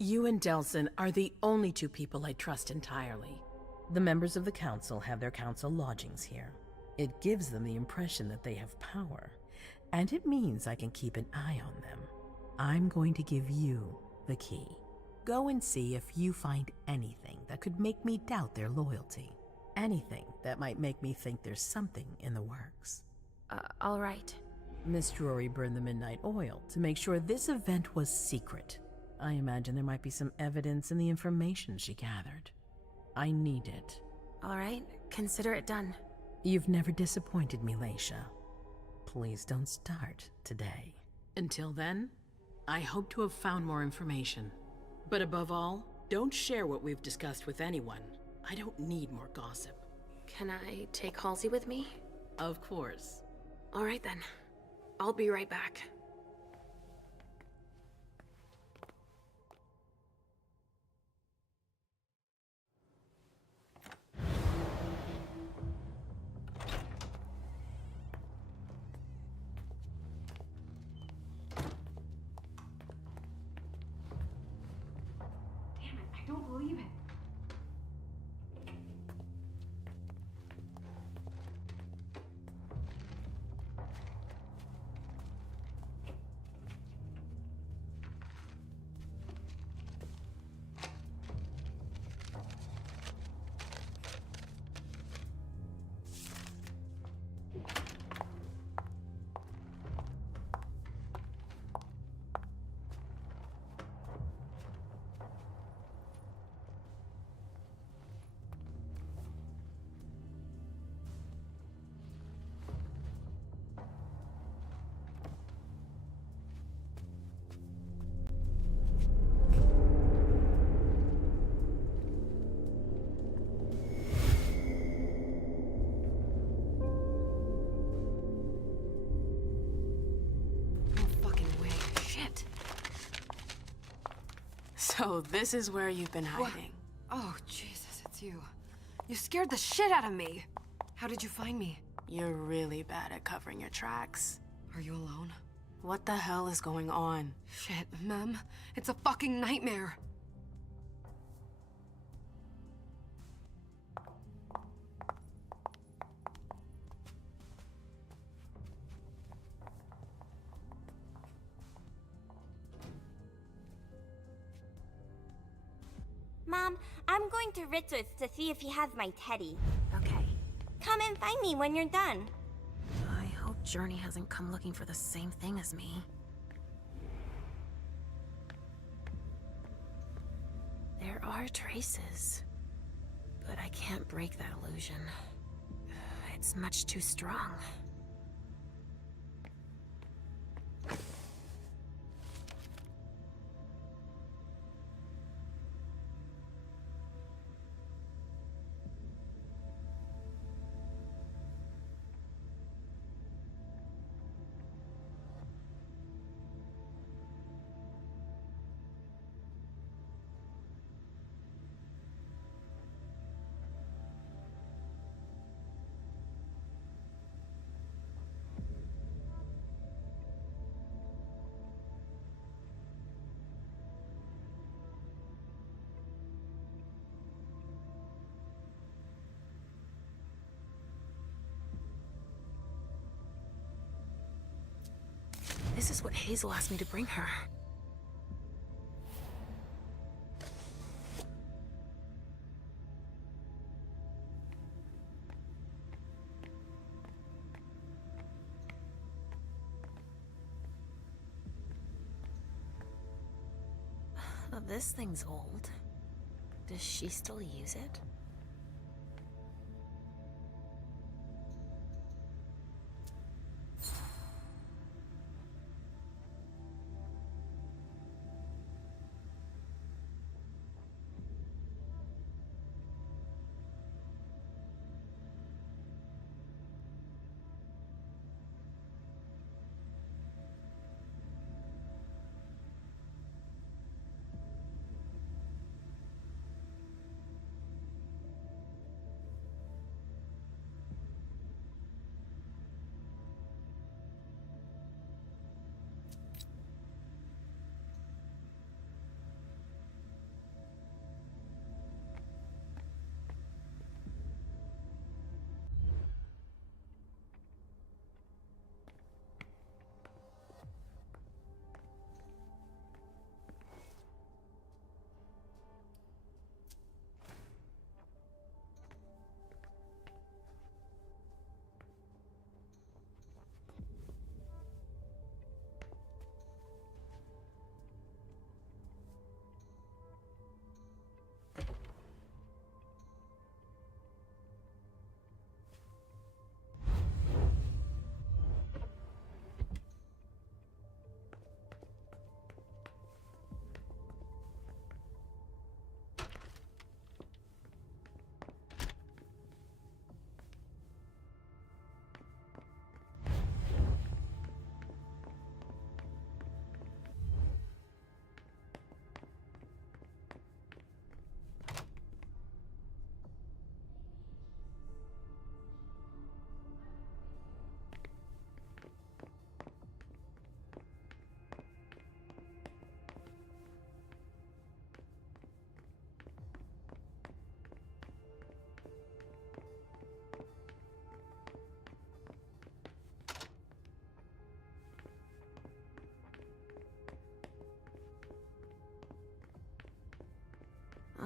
You and Delsin are the only two people I trust entirely. The members of the council have their council lodgings here. It gives them the impression that they have power, and it means I can keep an eye on them. I'm going to give you the key. Go and see if you find anything that could make me doubt their loyalty. Anything that might make me think there's something in the works. All right. Miss Drury burned the midnight oil to make sure this event was secret. I imagine there might be some evidence in the information she gathered. I need it. All right, consider it done. You've never disappointed me, Leisha. Please don't start today. Until then, I hope to have found more information. But above all, don't share what we've discussed with anyone. I don't need more gossip. Can I take Halsey with me? Of course. All right then. I'll be right back. I don't believe it. So this is where you've been hiding. Oh, Jesus, it's you. You scared the shit out of me. How did you find me? You're really bad at covering your tracks. Are you alone? What the hell is going on? Shit, Mem. It's a fucking nightmare. Mom, I'm going to Richard's to see if he has my teddy. Okay. Come and find me when you're done. I hope Journey hasn't come looking for the same thing as me. There are traces, but I can't break that illusion. It's much too strong. This is what Hazel asked me to bring her. This thing's old. Does she still use it?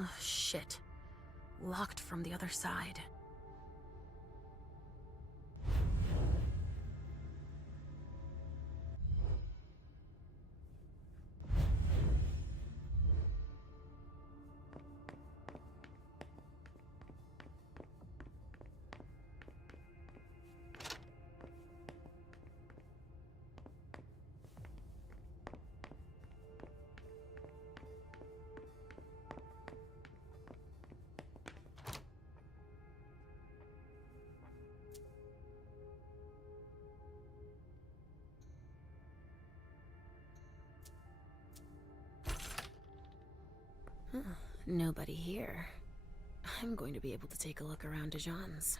Oh, shit. Locked from the other side. Nobody here. I'm going to be able to take a look around Dijon's.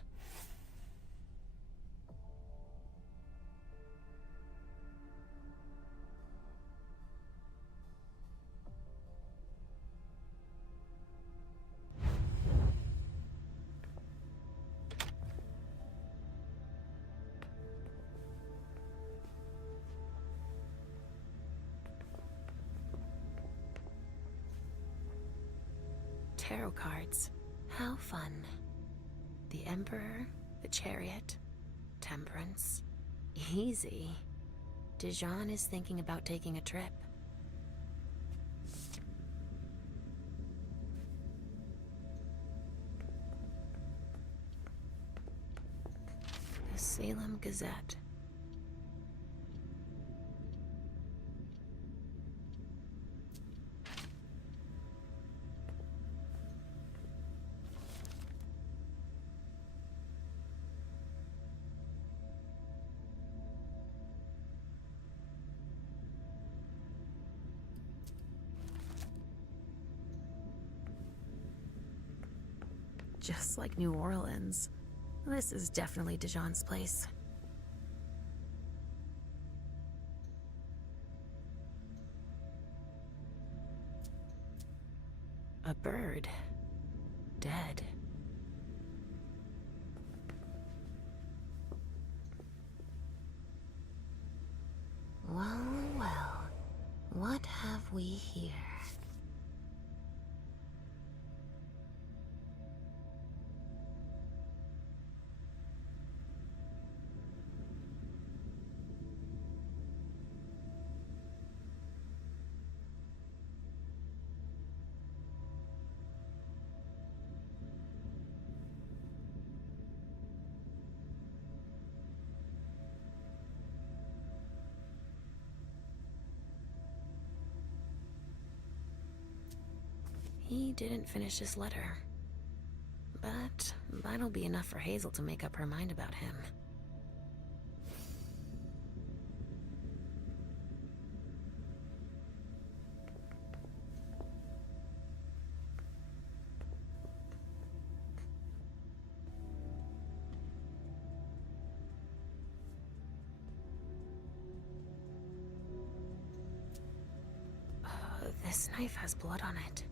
Tarot cards. How fun. The Emperor, the Chariot, Temperance. Easy. Dijon is thinking about taking a trip. The Salem Gazette. Just like New Orleans. This is definitely Dijon's place. A bird. Dead. Well, well. What have we here? He didn't finish his letter. But that'll be enough for Hazel to make up her mind about him. This knife has blood on it.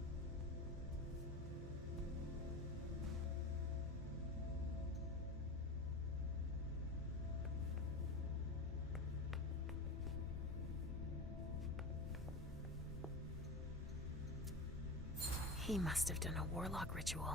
He must have done a warlock ritual.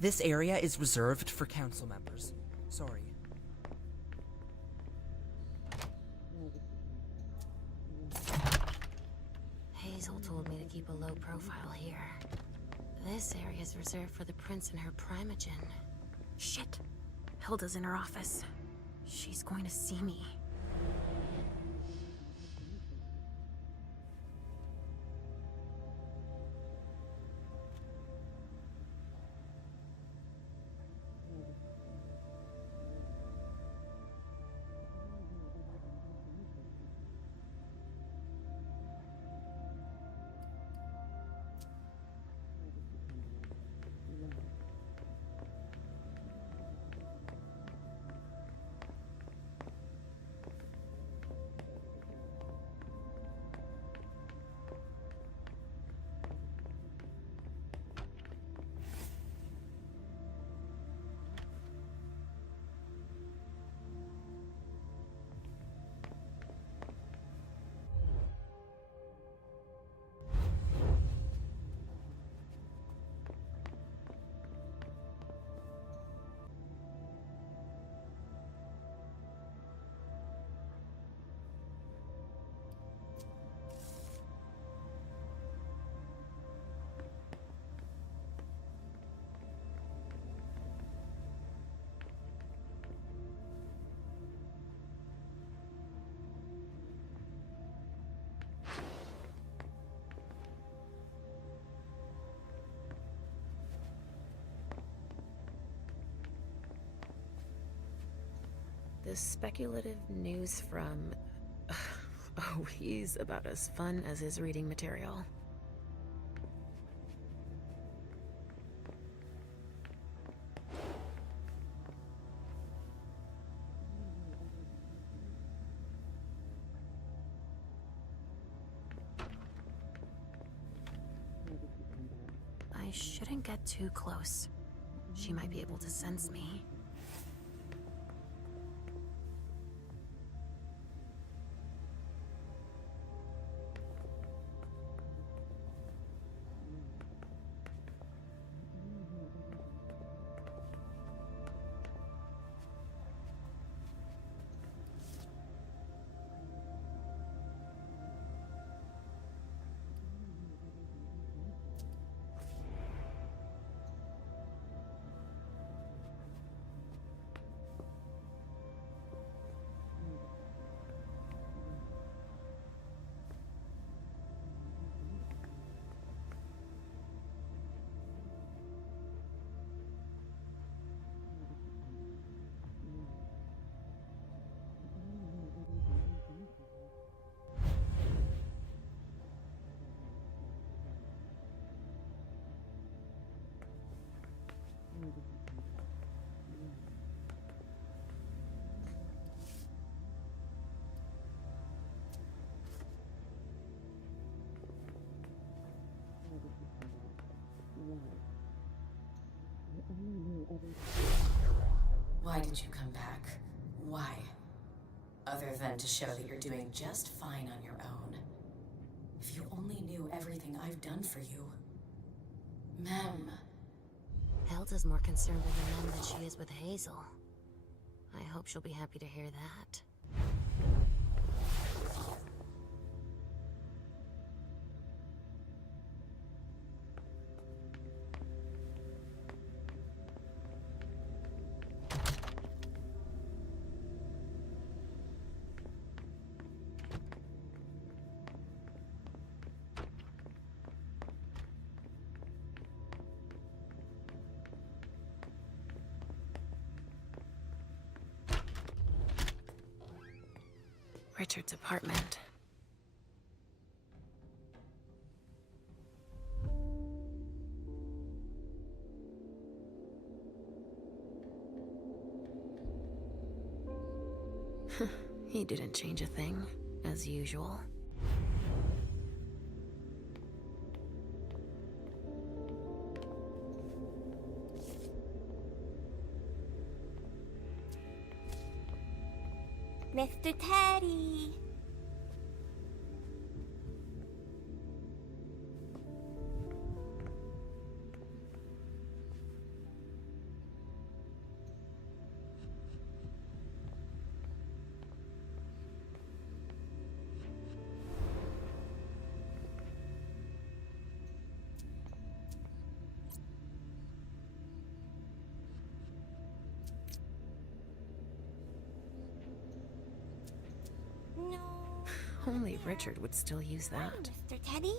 This area is reserved for council members. Sorry. Hazel told me to keep a low profile here. This area is reserved for the prince and her primogen. Shit. Hilda's in her office. She's going to see me. This speculative news from... Oh, he's about as fun as his reading material. I shouldn't get too close. She might be able to sense me. Why did you come back? Why? Other than to show that you're doing just fine on your own. If you only knew everything I've done for you. Mem. Hilda's more concerned with the men than she is with Hazel. I hope she'll be happy to hear that. Richard's apartment. He didn't change a thing, as usual. Mr. Teddy! Only Richard would still use that. Mr. Teddy?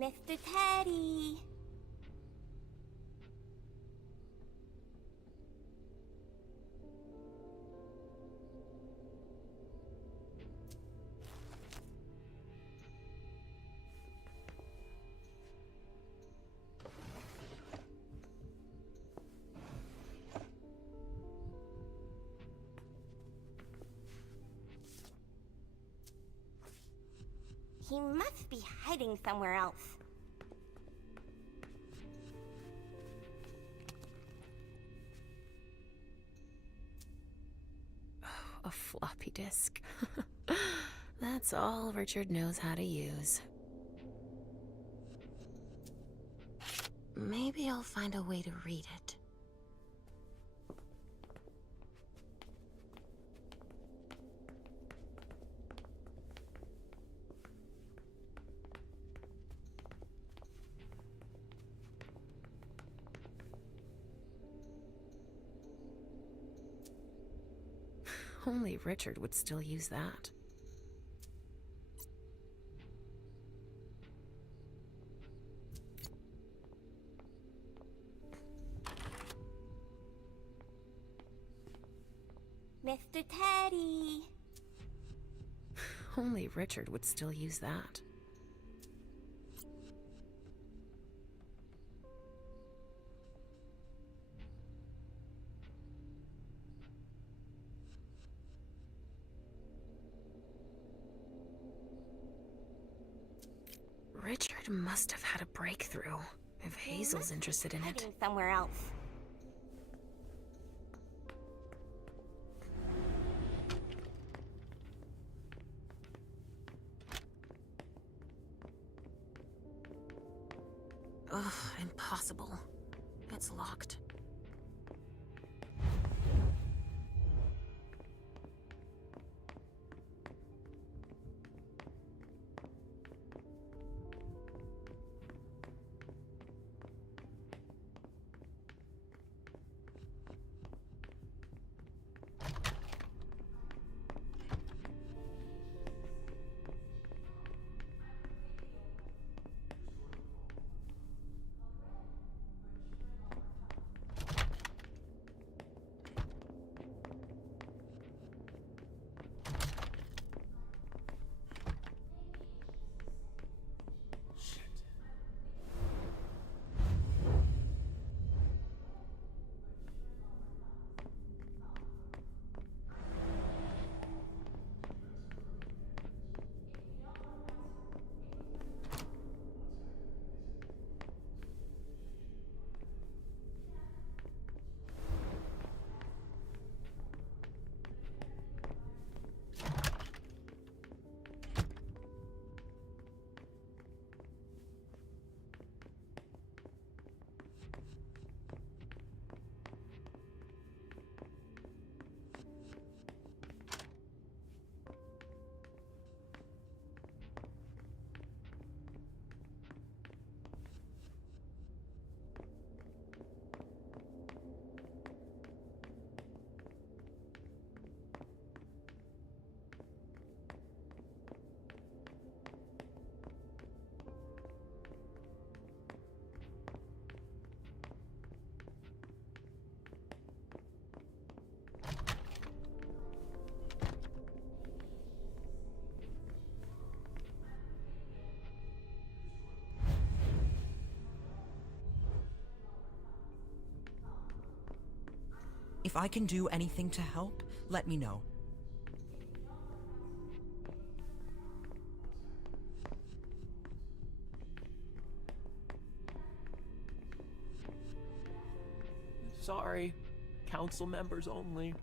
Mr. Teddy! He must be hiding somewhere else. Oh, a floppy disk. That's all Richard knows how to use. Maybe I'll find a way to read it. Only Richard would still use that. Mr. Teddy! Only Richard would still use that. Richard must have had a breakthrough, if Hazel's interested in it. Heading somewhere else. Ugh, impossible. It's locked. If I can do anything to help, let me know. Sorry, council members only.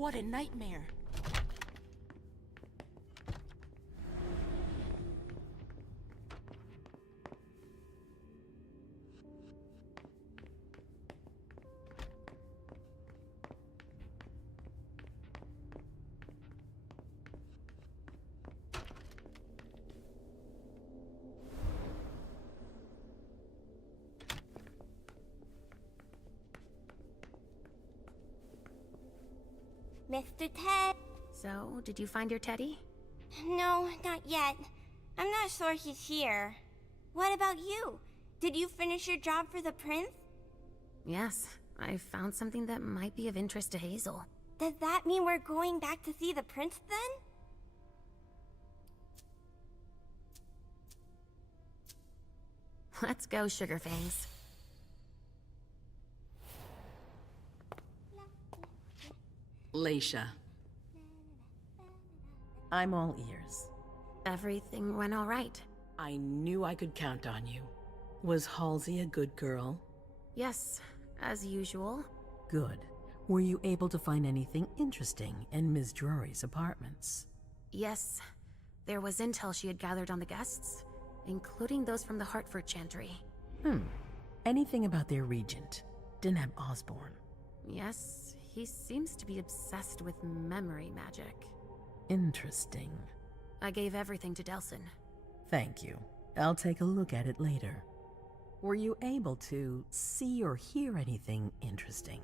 What a nightmare. Mr. Ted? So, did you find your teddy? No, not yet. I'm not sure he's here. What about you? Did you finish your job for the prince? Yes, I found something that might be of interest to Hazel. Does that mean we're going back to see the prince then? Let's go, Sugarfangs. Leisha. I'm all ears. Everything went all right. I knew I could count on you. Was Halsey a good girl? Yes, as usual. Good. Were you able to find anything interesting in Ms. Drury's apartments? Yes, there was intel she had gathered on the guests, including those from the Hartford Chantry. Anything about their regent, Deneb Osborne? Yes, he seems to be obsessed with memory magic. Interesting. I gave everything to Delsin. Thank you. I'll take a look at it later. Were you able to see or hear anything interesting?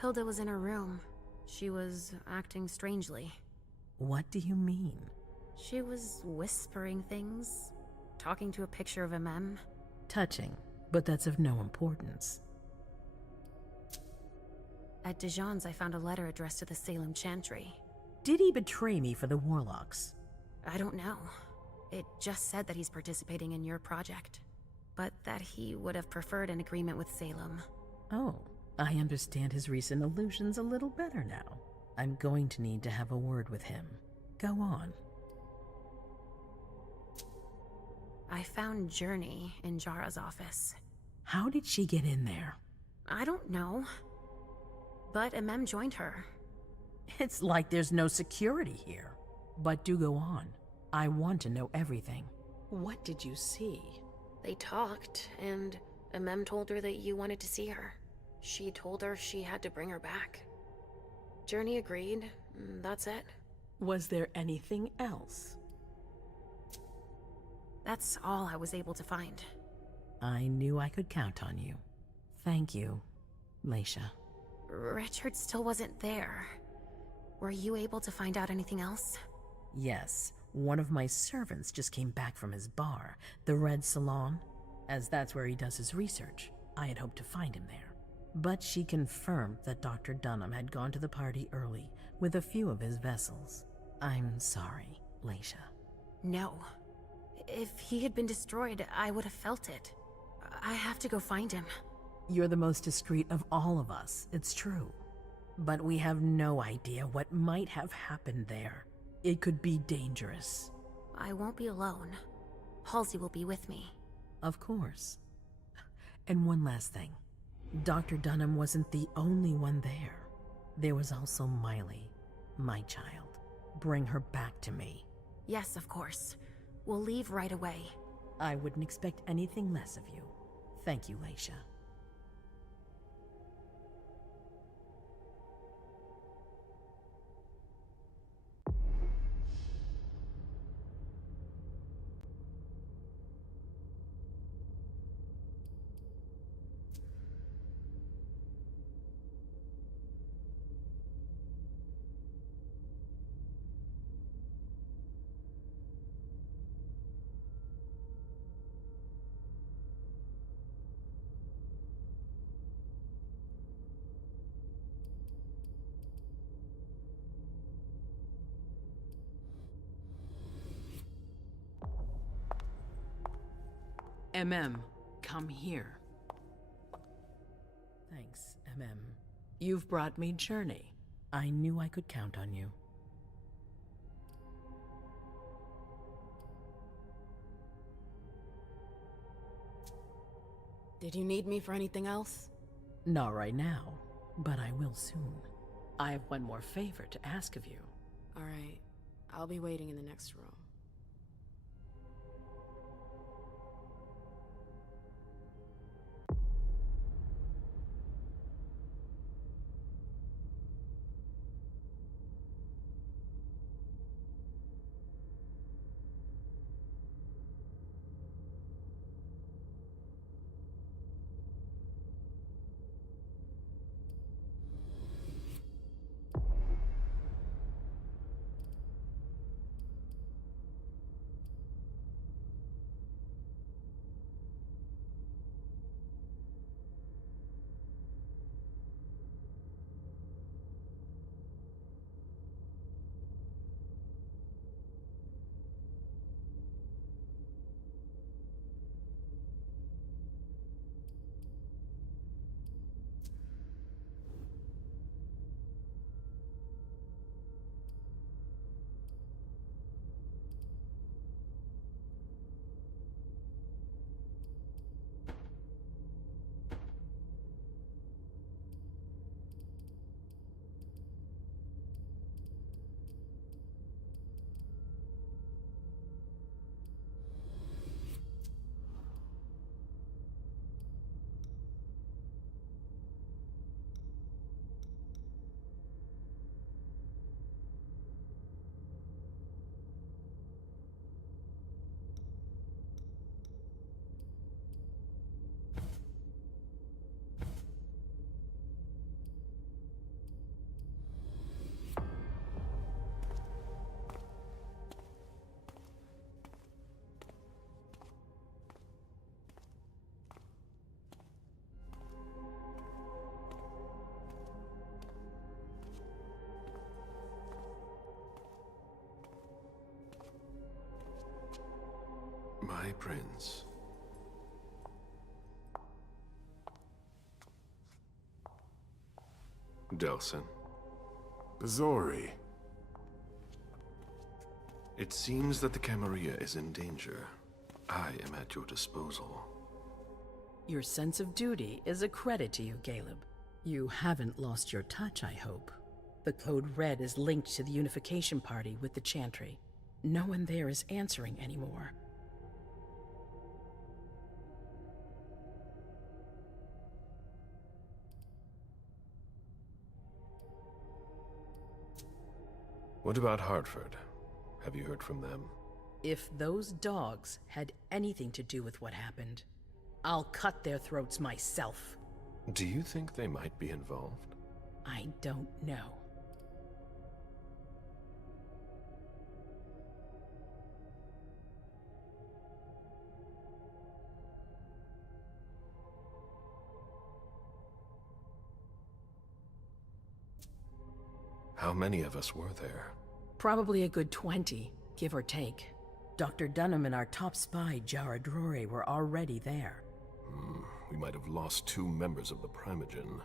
Hilda was in her room. She was acting strangely. What do you mean? She was whispering things, talking to a picture of MM. Touching, but that's of no importance. At Dijon's, I found a letter addressed to the Salem Chantry. Did he betray me for the Warlocks? I don't know. It just said that he's participating in your project, but that he would have preferred an agreement with Salem. Oh, I understand his recent allusions a little better now. I'm going to need to have a word with him. Go on. I found Journey in Jara's office. How did she get in there? I don't know. But MM joined her. It's like there's no security here. But do go on. I want to know everything. What did you see? They talked, and MM told her that you wanted to see her. She told her she had to bring her back. Journey agreed. That's it. Was there anything else? That's all I was able to find. I knew I could count on you. Thank you, Leisha. Richard still wasn't there. Were you able to find out anything else? Yes, one of my servants just came back from his bar, the Red Salon. As that's where he does his research, I had hoped to find him there. But she confirmed that Dr. Dunham had gone to the party early with a few of his vessels. I'm sorry, Leisha. No. If he had been destroyed, I would have felt it. I have to go find him. You're the most discreet of all of us, it's true. But we have no idea what might have happened there. It could be dangerous. I won't be alone. Halsey will be with me. Of course. And one last thing. Dr. Dunham wasn't the only one there. There was also Miley, my child. Bring her back to me. Yes, of course. We'll leave right away. I wouldn't expect anything less of you. Thank you, Leisha. Come here. Thanks, You've brought me Journey. I knew I could count on you. Did you need me for anything else? Not right now, but I will soon. I have one more favor to ask of you. All right. I'll be waiting in the next room. My prince. Delson. Bazori. It seems that the Camarilla is in danger. I am at your disposal. Your sense of duty is a credit to you, Caleb. You haven't lost your touch, I hope. The Code Red is linked to the Unification Party with the Chantry. No one there is answering anymore. What about Hartford? Have you heard from them? If those dogs had anything to do with what happened, I'll cut their throats myself. Do you think they might be involved? I don't know. How many of us were there? Probably a good 20, give or take. Dr. Dunham and our top spy, Jara Drory, were already there. We might have lost 2 members of the Primogen.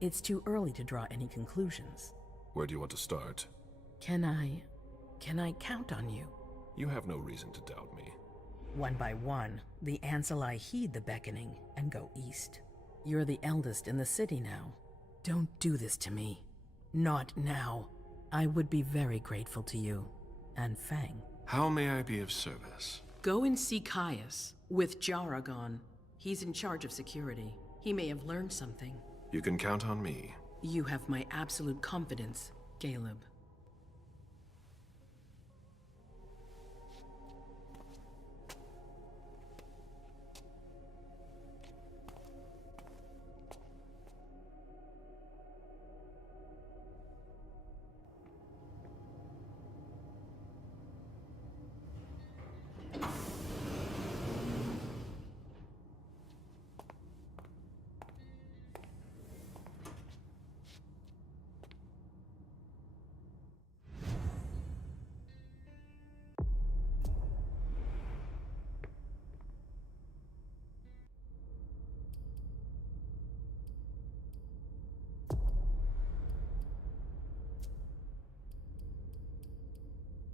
It's too early to draw any conclusions. Where do you want to start? Can I count on you? You have no reason to doubt me. One by one, the Ancillai heed the beckoning and go east. You're the eldest in the city now. Don't do this to me. Not now. I would be very grateful to you. And Fang. How may I be of service? Go and see Caius, with Jara gone. He's in charge of security. He may have learned something. You can count on me. You have my absolute confidence, Caleb.